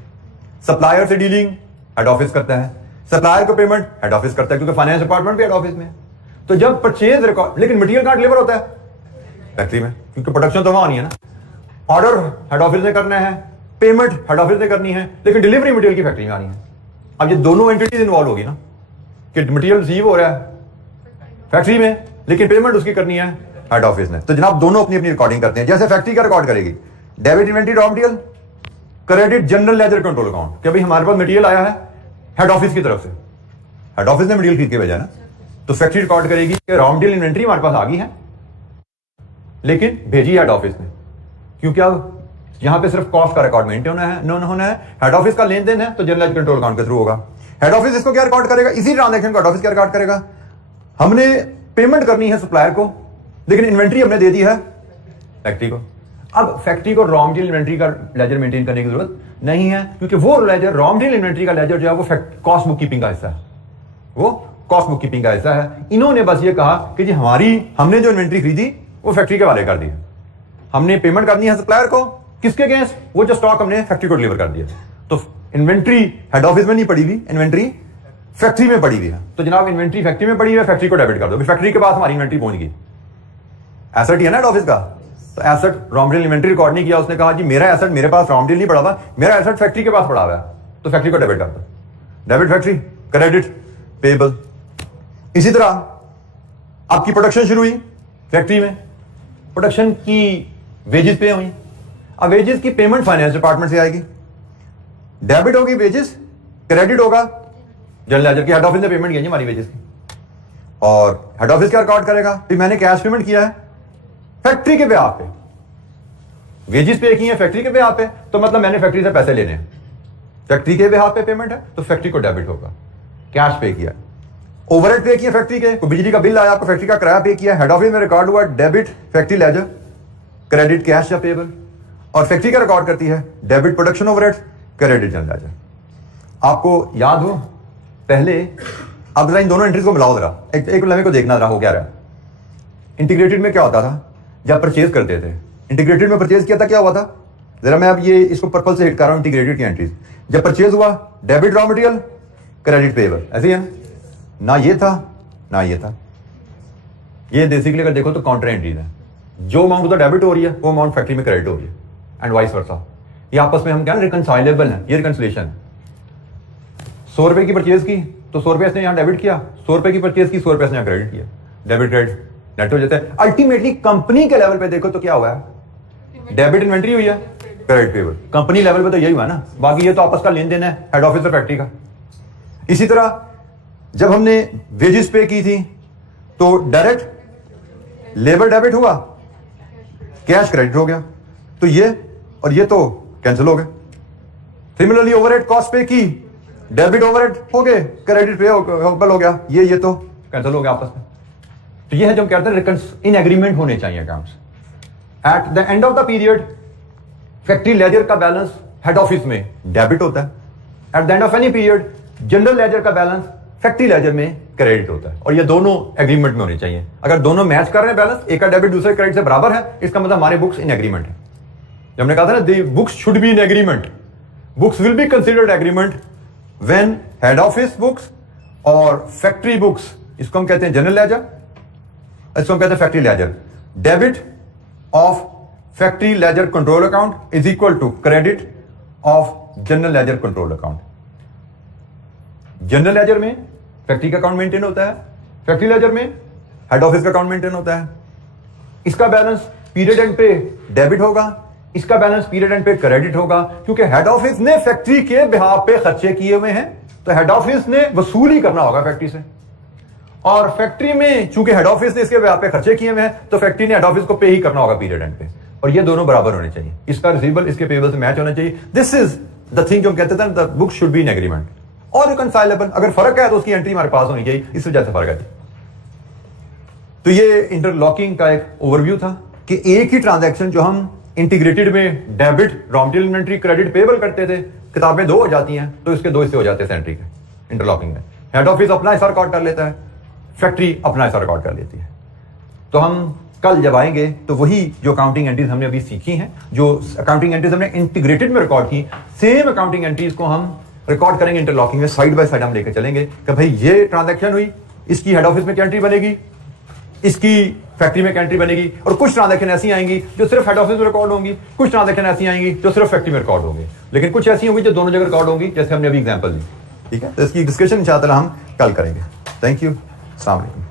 सप्लायर से डीलिंग हेड ऑफिस करता है, सप्लायर को पेमेंट हेड ऑफिस करता है, क्योंकि फाइनेंस डिपार्टमेंट भी हेड ऑफिस में है। तो जब परचेज रिकॉर्ड, लेकिन मटेरियल कहां डिलीवर होता है, फैक्ट्री में, क्योंकि प्रोडक्शन तो वहां नहीं है ना। ऑर्डर हेड ऑफिस ने करना है, पेमेंट हेड ऑफिस ने करनी है, लेकिन डिलीवरी मटेरियल की फैक्ट्री में आनी है। अब ये दोनों एंटिटीज इन्वॉल्व होगी ना, कि मटेरियल रिसीव हो रहा है फैक्ट्री में, लेकिन पेमेंट उसकी करनी है हेड ऑफिस ने। तो जनाब दोनों अपनी अपनी रिकॉर्डिंग करते हैं। जैसे फैक्ट्री का रिकॉर्ड करेगी debit inventory raw material, credit general ledger control account, कि भाई हमारे पास मटेरियल आया है हेड ऑफिस की तरफ से, हेड ऑफिस ने मटेरियल खरीद के भेजा ना, तो फैक्ट्री रिकॉर्ड करेगी कि रॉ मटेरियल इन्वेंटरी हमारे पास आ गई है लेकिन भेजी हेड ऑफिस ने, क्योंकि अब यहां पे सिर्फ कॉस्ट का रिकॉर्ड मेंटेन होना है, हेड ऑफिस का लेन देन है तो जनरल कंट्रोल अकाउंट के थ्रू होगा। हेड ऑफिस इसको क्या रिकॉर्ड करेगा, इसी ट्रांजैक्शन को हेड ऑफिस क्या रिकॉर्ड करेगा। हमने पेमेंट करनी है सप्लायर को, लेकिन इन्वेंट्री हमने दे दी है फैक्ट्री को। अब फैक्ट्री को रॉ मटेरियल इन्वेंट्री का लेजर मेंटेन करने की जरूरत नहीं है, क्योंकि वो लेजर रॉ मटेरियल इन्वेंट्री का लेजर जो है वो कॉस्ट बुक कीपिंग का हिस्सा है, वो कॉस्ट बुक कीपिंग का हिस्सा है। इन्होंने बस ये कहा कि जी हमने जो इन्वेंट्री खरीदी वो फैक्ट्री के वाले कर दी, हमने पेमेंट करनी है सप्लायर को, किसके अगेंस्ट, वो जो स्टॉक हमने फैक्ट्री को डिलीवर कर दिया। तो इन्वेंट्री हेड ऑफिस में नहीं पड़ी हुई, इन्वेंट्री फैक्ट्री में पड़ी हुई है। तो जनाब इन्वेंट्री फैक्ट्री में पड़ी हुई है, फैक्ट्री को डेबिट कर दो, फैक्ट्री के पास हमारी इन्वेंट्री पहुंच गई। एसेट ही है ना हेड ऑफिस का, तो asset raw material inventory record नहीं किया, उसने कहा जी मेरा एसेट मेरे पास रॉ मटेरियल नहीं पड़ा हुआ, मेरा एसेट फैक्ट्री के पास पड़ा हुआ है, तो फैक्ट्री को डेबिट कर दो। Debit factory, credit payable. इसी तरह आपकी प्रोडक्शन शुरू हुई फैक्ट्री में, प्रोडक्शन की वेजेस पे हुई, अब वेजेस की पेमेंट फाइनेंस डिपार्टमेंट से आएगी, डेबिट होगी वेजेस, क्रेडिट होगा जनरल लेजर की, हेड ऑफिस ने पेमेंट की हमारी वेजेस की, और हेड ऑफिस क्या रिकॉर्ड करेगा कि मैंने कैश पेमेंट किया है फैक्ट्री के ब्याह पे, वेजेस पे की है फैक्ट्री के ब्याह पे, तो मतलब मैंने फैक्ट्री से पैसे लेने हैं, फैक्ट्री के ब्याह पे पेमेंट है तो फैक्ट्री को डेबिट होगा। कैश पे किया, ओवरहेड पे किया फैक्ट्री के, कोई बिजली का बिल आया आपको फैक्ट्री का किराया पे किया, हेड ऑफिस में रिकॉर्ड हुआ debit factory ledger, credit cash या पेबल, और फैक्ट्री का रिकॉर्ड करती है debit production overhead, credit general ledger. आपको याद हो पहले, अब जरा इन दोनों एंट्रीज को मिलाओ जरा, एक लम्हे को देखना जरा हो क्या रहा है। इंटीग्रेटेड में क्या होता था, जब परचेज करते थे, इंटीग्रेटेड में परचेज किया था, क्या हुआ था, जरा मैं अब ये इसको पर्पल से हिट कर रहा हूं, इंटीग्रेटेड की एंट्रीज। जब परचेज हुआ, debit raw material, credit payable, ऐसे ही है ना, ये था ना ये था। ये बेसिकली अगर देखो तो काउंटर एंट्रीज है, जो अमाउंट उधर डेबिट हो रही है वो अमाउंट फैक्ट्री में क्रेडिट हो रही है, एंड वाइस वर्सा। ये आपस में हम क्या रिकंसाइलेबल है, ये रिकंसिलेशन है। 100 रुपए की परचेज की तो 100 रुपए इसने यहां डेबिट किया, 100 रुपए की परचेज की 100 रुपए इसने क्रेडिट किया, डेबिट क्रेडिट नेट हो जाता है। अल्टीमेटली कंपनी के लेवल पे देखो तो क्या हुआ है, डेबिट इन्वेंट्री हुई है, क्रेडिट पेबल। कंपनी लेवल पे तो यही हुआ ना, बाकी ये तो आपस का लेन देन है हेड ऑफिस और फैक्ट्री का। इसी तरह जब हमने वेजेस पे की थी तो डायरेक्ट लेबर डेबिट हुआ, कैश क्रेडिट हो गया, तो ये और ये तो कैंसिल हो गए। सिमिलरली ओवरहेड कॉस्ट पे की, डेबिट ओवरहेड हो गए, क्रेडिट पेबल हो गया, ये तो कैंसिल हो गया आपस में। तो ये है जो हम कहते हैं इन एग्रीमेंट होने चाहिए accounts. At the end of the period factory ledger का बैलेंस हेड ऑफिस में डेबिट होता है, at the end of any period general ledger का बैलेंस फैक्ट्री लेजर में क्रेडिट होता है, और ये दोनों एग्रीमेंट में होने चाहिए। अगर दोनों मैच कर रहे हैं बैलेंस, एक का डेबिट दूसरे क्रेडिट से बराबर है, इसका मतलब हमारे बुक्स इन एग्रीमेंट है। जब हमने कहा था ना books should be in agreement, books will be considered agreement when head office books और फैक्ट्री बुक्स, इसको हम कहते हैं जनरल लेजर, इसको हम कहते हैं factory ledger. Debit of factory ledger control account is equal to credit of general ledger control account. General ledger में फैक्ट्री का अकाउंट मेंटेन होता है, फैक्ट्री लेजर में हेड ऑफिस का अकाउंट मेंटेन होता है। इसका बैलेंस पीरियड एंड पे डेबिट होगा, इसका बैलेंस पीरियड एंड पे क्रेडिट होगा, क्योंकि हेड ऑफिस ने फैक्ट्री के बिहाफ पे खर्चे किए हुए हैं, तो हेड ऑफिस ने वसूली करना होगा फैक्ट्री से। और फैक्ट्री में चूंकि हेड ऑफिस ने इसके बिहाफ पे खर्चे किए हुए हैं, तो फैक्ट्री ने हेड ऑफिस को पे ही करना होगा पीरियड एंड पे, और ये दोनों बराबर होने चाहिए। इसका रिसीवेबल इसके पेबल से मैच होना चाहिए। दिस इज द थिंग जो हम कहते थे, the book should be in agreement और रिकंसाइलेबल। अगर फर्क है तो उसकी एंट्री हमारे पास होनी चाहिए, इस वजह से फर्क है। तो ये इंटरलॉकिंग का एक ओवरव्यू था कि एक ही ट्रांजैक्शन जो हम इंटीग्रेटेड में debit raw material inventory credit payable करते थे, किताबें दो हो जाती हैं, तो इसके दो हिस्से हो जाते हैं एंट्री के इंटरलॉकिंग में। हेड ऑफिस अपना हिस्सा रिकॉर्ड कर लेता है, फैक्ट्री अपना हिस्सा रिकॉर्ड कर लेती है। तो हम कल जब आएंगे तो वही जो अकाउंटिंग एंट्रीज हमने अभी सीखी हैं, जो अकाउंटिंग एंट्रीज हमने इंटीग्रेटेड में रिकॉर्ड की, सेम अकाउंटिंग एंट्रीज को हम रिकॉर्ड करेंगे इंटरलॉकिंग में, साइड बाय साइड हम लेकर चलेंगे कि भाई ये ट्रांजैक्शन हुई, इसकी हेड ऑफिस में क्या एंट्री बनेगी, इसकी फैक्ट्री में क्या एंट्री बनेगी, और कुछ ट्रांजैक्शन ऐसी आएंगी जो सिर्फ हेड ऑफिस में रिकॉर्ड होंगी, कुछ ट्रांजैक्शन ऐसी आएंगी जो सिर्फ फैक्ट्री में रिकॉर्ड होंगी, लेकिन कुछ ऐसी होंगी जो दोनों जगह रिकॉर्ड होंगी, जैसे हमने अभी एग्जांपल दी। ठीक है, तो इसकी डिस्कशन इंशाअल्लाह हम कल करेंगे। थैंक यू, अस्सलाम वालेकुम।